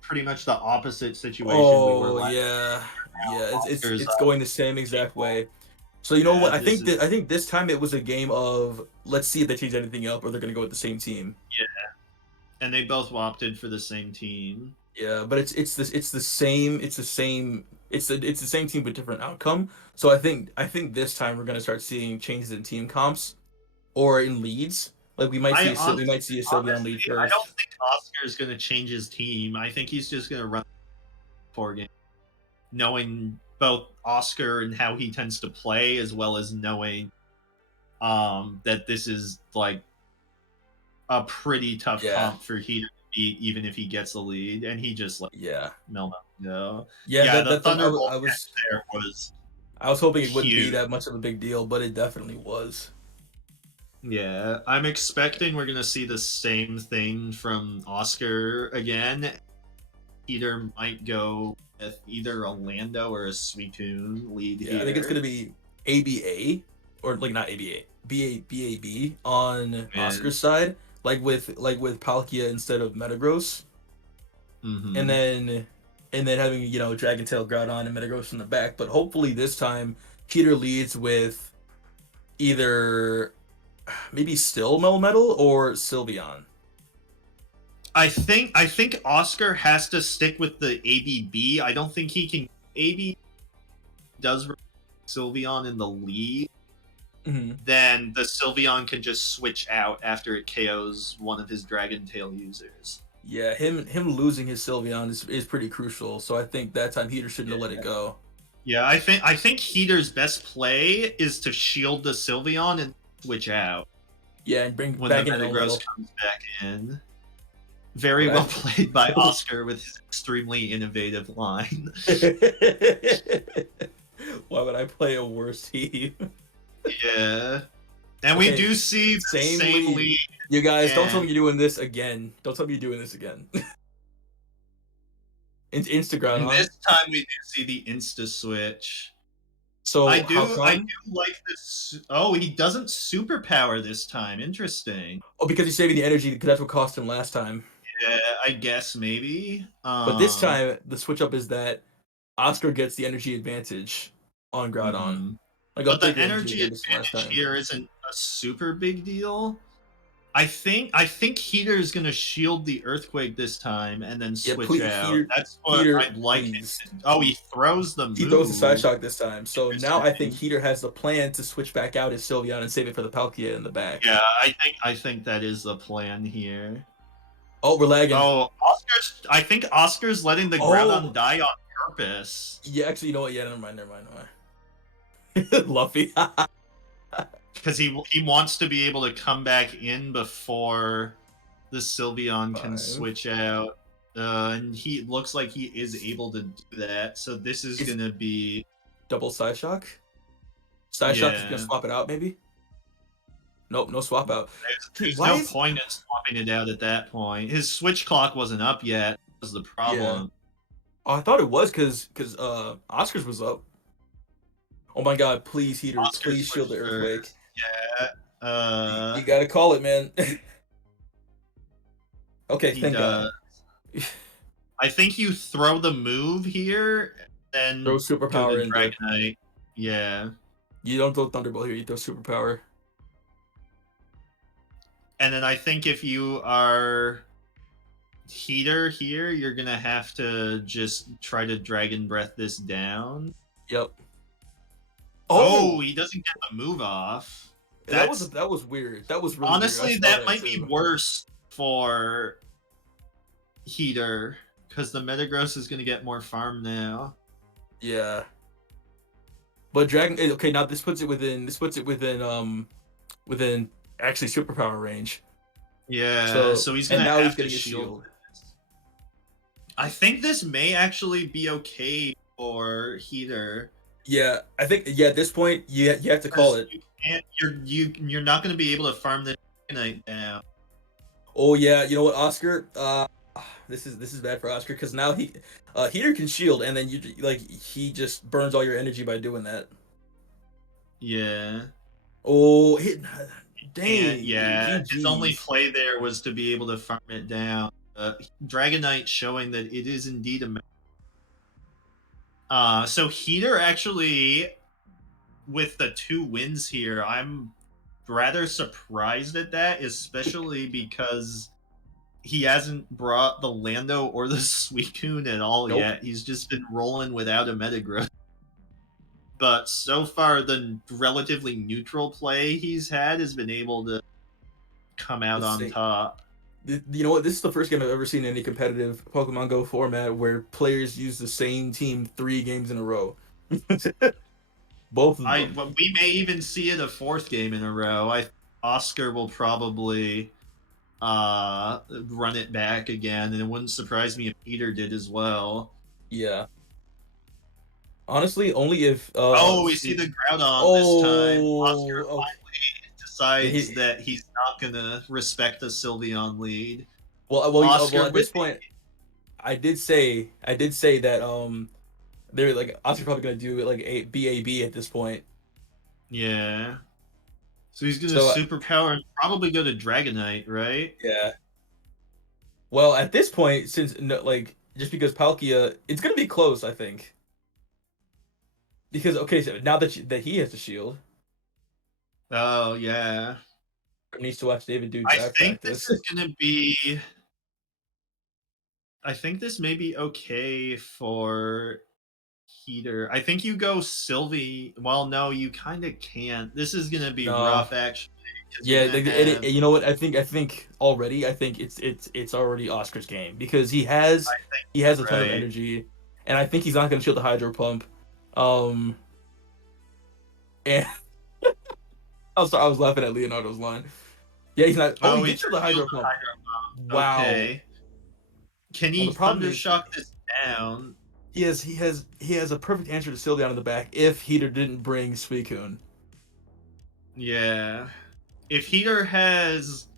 pretty much the opposite situation we were Oh last. yeah, yeah. Oscars It's going the same exact way. So you know Yeah, what? this is I think this time it was a game of let's see if they change anything up or they're gonna go with the same team. yeah, and they both opted for the same team. Yeah, but it's the same it's the same team with different outcome. So I think this time we're gonna start seeing changes in team comps or in leads. Like we might see a Sylveon lead Honestly, I don't first. think Oscar is going to change his team. I think he's just going to run 4 games, knowing both Oscar and how he tends to play, as well as knowing that this is like a pretty tough Yeah, comp for Heater to beat, even if he gets the lead, and he just let yeah, Melmetal go. yeah. Yeah, the That's Thunderbolt catch there was I was hoping it wouldn't be huge. that much of a big deal, but it definitely was. Yeah, I'm expecting we're gonna see the same thing from Oscar again. Either might go with either a Lando or a Suicune lead Yeah, I think it's here. gonna be ABA or like not ABA, BAB on And Oscar's side, like with Palkia instead of Metagross, and mm-hmm. then having Dragon Tail, Groudon, and Metagross in the back. But hopefully this time Peter leads with either maybe still Melmetal or Sylveon. I think Oscar has to stick with the ABB. I don't think he can. AB does Sylveon in the lead. Mm-hmm. Then the Sylveon can just switch out after it KOs one of his Dragon Tail users. Yeah, him losing his Sylveon is pretty crucial. So I think that time Heater shouldn't have let it go. Yeah, I think Heater's best play is to shield the Sylveon and switch out Yeah, and bring when the back in Metagross Melmetal. comes back in. Very But well played by Oscar with his extremely innovative line. Why would I play a worse team? Yeah. And we Okay, do see the same same lead. lead. You guys, don't tell me And you're doing this again. Don't tell me you're doing this again. Instagram on. this time we do see the insta switch. So how I come? do like this. Oh, he doesn't superpower this time. Interesting. Oh, because he's saving the energy because that's what cost him last time. Yeah, I guess maybe. But this time the switch up is that Oscar gets the energy advantage on Groudon. Mhm. Like a But the bigger energy energy advantage than last advantage time. here isn't a super big deal. I think Heater is gonna shield the Earthquake this time and then Yeah, switch please, out. That's what Heater, I'd like him please. to. Oh, he throws the He throws the side move. shock this time. So now I think Interesting. Heater has the plan to switch back out his Sylveon and save it for the Palkia in the back. Yeah, I think that is the plan here. Oh, we're lagging. Oh, I think Oscar's letting the Oh, Groudon die on purpose. yeah, actually, you know what? Yeah, never mind. Luffy. Because he wants to be able to come back in before the Sylveon can 5. switch out. And he looks like he is able to do that. So this is It's gonna be double side shock. Side shock is gonna yeah. swap it out, maybe. Nope, no swap out. There's Why no is point in swapping it out at that point. His switch clock wasn't up yet. Was the yeah? problem? Oh, I thought it was because Oscars was up. Oh my God! Please, Heater, Oscar please shield switched the earthquake. first. Yeah. You gotta call it, man. Okay, He thank God. does. I think you throw the move here, Throw then go to superpower into it. Dragonite. Yeah. You don't throw Thunderbolt here. You throw superpower. And then I think if you are Heater here, you're gonna have to just try to Dragon Breath this down. Yep. Oh, he doesn't get the move off. That was weird. That was really honestly weird. I saw that might be too. worse for Heater because the Metagross is going to get more farm now. Yeah. But Dragon, okay, now this puts it within within actually superpower range. Yeah, so he's and gonna now have he's to getting a shield. shield. I think this may actually be okay for Heater. Yeah, I think at this point you have to call it. You're not gonna be able to farm the Dragonite down. Oh yeah, you know what, Oscar? This is bad for Oscar because now Heater can shield, and then he just burns all your energy by doing that. Yeah. Oh, And dang. yeah, his only GG's. play there was to be able to farm it down. Dragonite showing that it is indeed a. So Heater actually, with the 2 wins here, I'm rather surprised at that, especially because he hasn't brought the Lando or the Suicune at all Nope. yet. He's just been rolling without a Metagross. But so far, the relatively neutral play he's had has been able to come out on top. You know what? This is the first game I've ever seen in any competitive Pokemon Go format where players use the same team 3 games in a row. Both of them. We may even see it a 4th game in a row. Oscar will probably run it back again, and it wouldn't surprise me if Peter did as well. Yeah. Honestly, only if we see the Groudon this time. Oscar finally decides that he's not gonna respect the Sylveon lead. Well, at this point, I did say that they're like Oscar's probably gonna do like a BAB at this point. Yeah. So he's gonna superpower and probably go to Dragonite, right? Yeah. Well, at this point, since just because Palkia, it's gonna be close, I think. Because so now that he has the shield. Oh yeah. Needs to watch David do draft practice. This is gonna be. I think this may be okay for Heater. I think you go Sylvie. Well, no, you kind of can't. This is gonna be rough, actually. Yeah, you know what? I think already. I think it's already Oscar's game because he has a ton of energy, and I think he's not gonna shield the Hydro Pump. And I was laughing at Leonardo's line. Yeah, he's not. Oh, he did shield the Hydro Pump. Wow. Okay. Can he Thundershock this down? He has a perfect answer to Sylveon in the back if Heater didn't bring Suicune. Yeah. If Heater has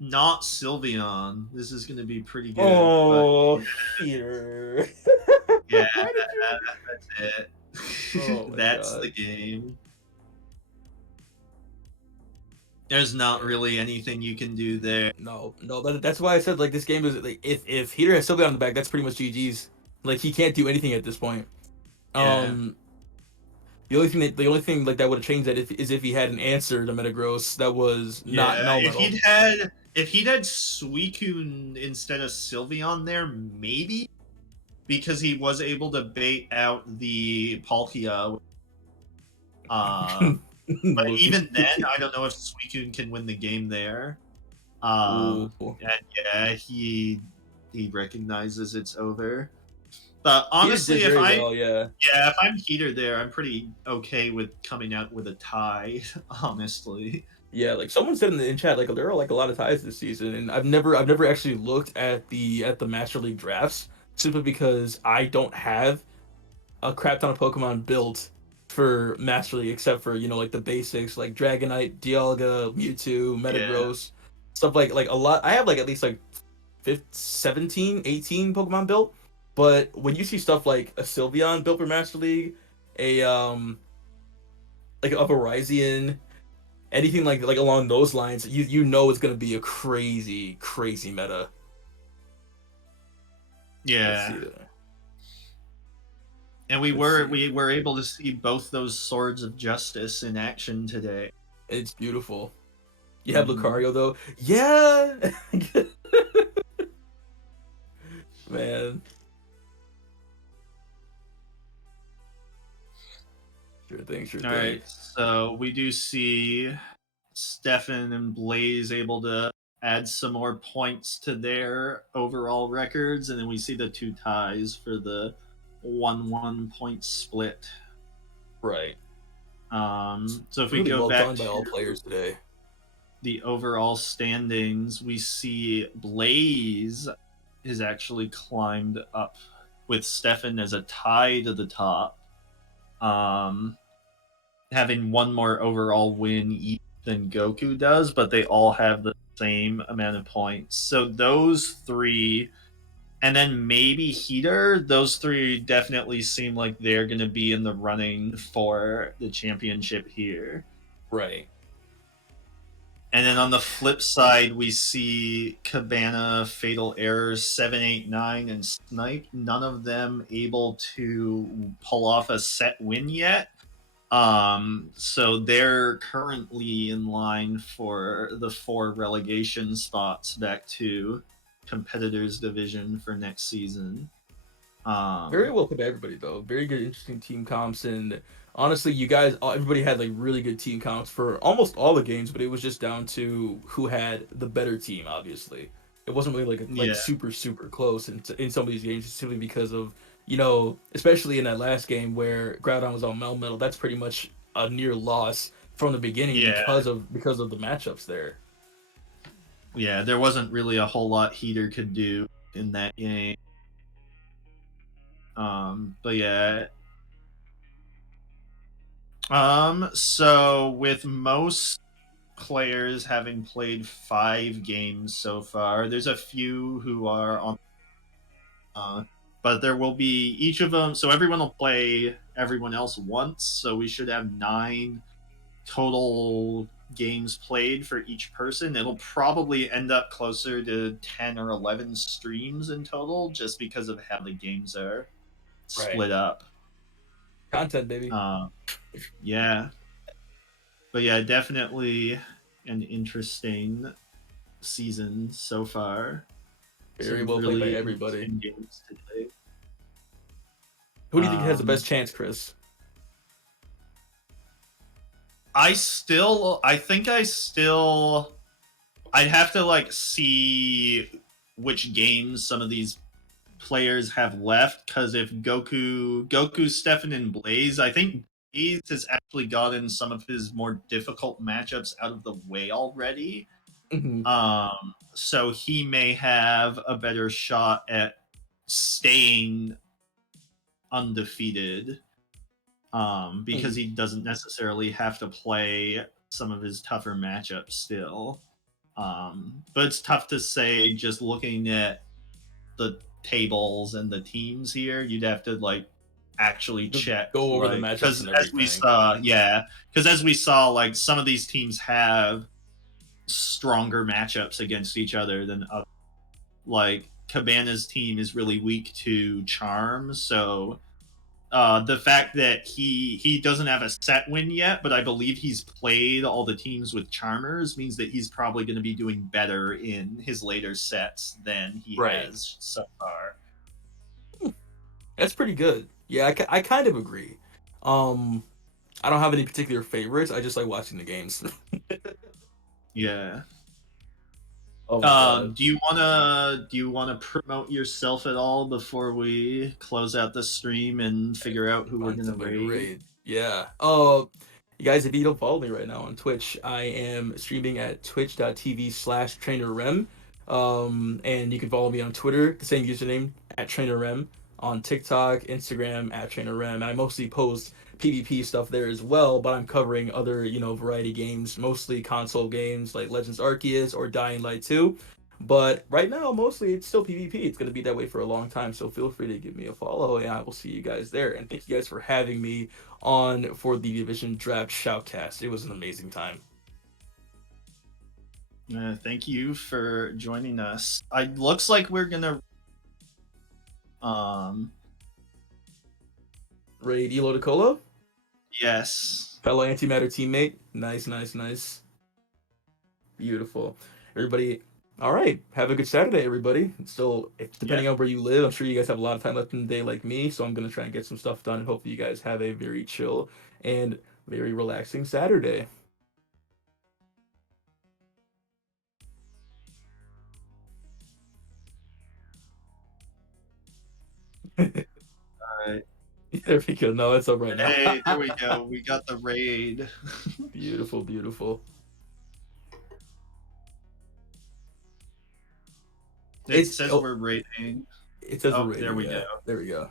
not Sylveon, this is going to be pretty good. Oh, Heater. Yeah, that's it. Oh that's God. The game. There's not really anything you can do there. No, that's why I said this game is if Heater has Sylveon on the back, that's pretty much GG's. He can't do anything at this point. Yeah. The only thing that would have changed that is if he had an answer to Metagross that was not null. If he'd had Suicune instead of Sylveon there, maybe because he was able to bait out the Palkia. But even then, I don't know if Suicune can win the game there. And yeah, he recognizes it's over. But honestly, if I'm Heater there, I'm pretty okay with coming out with a tie. Honestly. Yeah, someone said in chat, there are a lot of ties this season, and I've never actually looked at the Master League drafts simply because I don't have a crap ton of Pokemon built for Master League except for the basics like Dragonite, Dialga, Mewtwo, Metagross, stuff like a lot. I have at least 17, 18 Pokemon built. But when you see stuff like a Sylveon built for Master League, a Verizon, anything like along those lines, you know it's gonna be a crazy meta. Yeah. And we were able to see both those swords of justice in action today. It's beautiful. You have Lucario though. Yeah. Man. Sure. thing, sure All thing. right, so we do see Stefan and Blaze able to add some more points to their overall records, and then we see the 2 ties for the 1-1 point split. Right. So if we Really go well back done by to all players today. the overall standings, we see Blaze has actually climbed up with Stefan as a tie to the top, having one more overall win each than Goku does, but they all have the same amount of points. So those 3, and then maybe Heater, those 3 definitely seem like they're going to be in the running for the championship here. Right. And then on the flip side, we see Cabana, Fatal Errors, 789, and Snipe. None of them able to pull off a set win yet. So they're currently in line for the 4 relegation spots back to competitors division for next season. Very well put by everybody though. Very good, interesting team comps, and honestly, you guys, everybody had like really good team comps for almost all the games, but it was just down to who had the better team. Obviously, it wasn't really like Yeah, super close in some of these games, simply because of especially in that last game where Groudon was on Melmetal. That's pretty much a near loss from the beginning yeah, because of the matchups there. yeah. There wasn't really a whole lot Heater could do in that game. But yeah. So with most players having played 5 games so far, there's a few who are on but there will be each of them. So everyone will play everyone else once. So we should have 9 total games played for each person. It'll probably end up closer to 10 or 11 streams in total, just because of how the games are Right. split up. Content, baby. Yeah, but yeah, definitely an interesting season so far. Very Some well played by really everybody. interesting games today. Who do you think has the best chance, Chris? I think I'd have to like see which games some of these players have left, because if Goku, Stefan, and Blaze, I think Blaze has actually gotten some of his more difficult matchups out of the way already. Mm-hmm. So he may have a better shot at staying undefeated, because he doesn't necessarily have to play some of his tougher matchups still. But it's tough to say just looking at the tables and the teams here. You'd have to like actually Just check, go over the like, matchups because and as we everything. saw, yeah, because as we saw, like some of these teams have stronger matchups against each other than others. Like Cabana's team is really weak to Charm, so the fact that he doesn't have a set win yet, but I believe he's played all the teams with Charmers, means that he's probably going to be doing better in his later sets than he Right. has so far. That's pretty good. Yeah, I kind of agree. I don't have any particular favorites. I just like watching the games. Yeah. Oh my god. Do you wanna promote yourself at all before we close out the stream and figure out who we're Find gonna somebody to raid? raid. Yeah. You guys, if you don't follow me right now on Twitch, I am streaming at twitch.tv/trainerrem. And you can follow me on Twitter, the same username at trainerrem, on TikTok, Instagram at trainerrem. I mostly post PvP stuff there as well, but I'm covering other, variety games, mostly console games like Legends Arceus or Dying Light 2. But right now, mostly it's still PvP. It's going to be that way for a long time. So feel free to give me a follow, and I will see you guys there. And thank you guys for having me on for the Division Draft Shoutcast. It was an amazing time. Thank you for joining us. Looks like we're gonna Raid Elo DeColo? yes. Fellow antimatter teammate. Nice. Beautiful. Everybody, All right. Have a good Saturday, everybody. Still, Yeah. depending on where you live, I'm sure you guys have a lot of time left in the day like me. So I'm going to try and get some stuff done. Hopefully, you guys have a very chill and very relaxing Saturday. All right. There we go. No, it's up right And now. hey, there we go. We got the raid. Beautiful, beautiful. It It's says oh, we're raiding. it says we're Oh, there rating. we go. Yeah, there we go.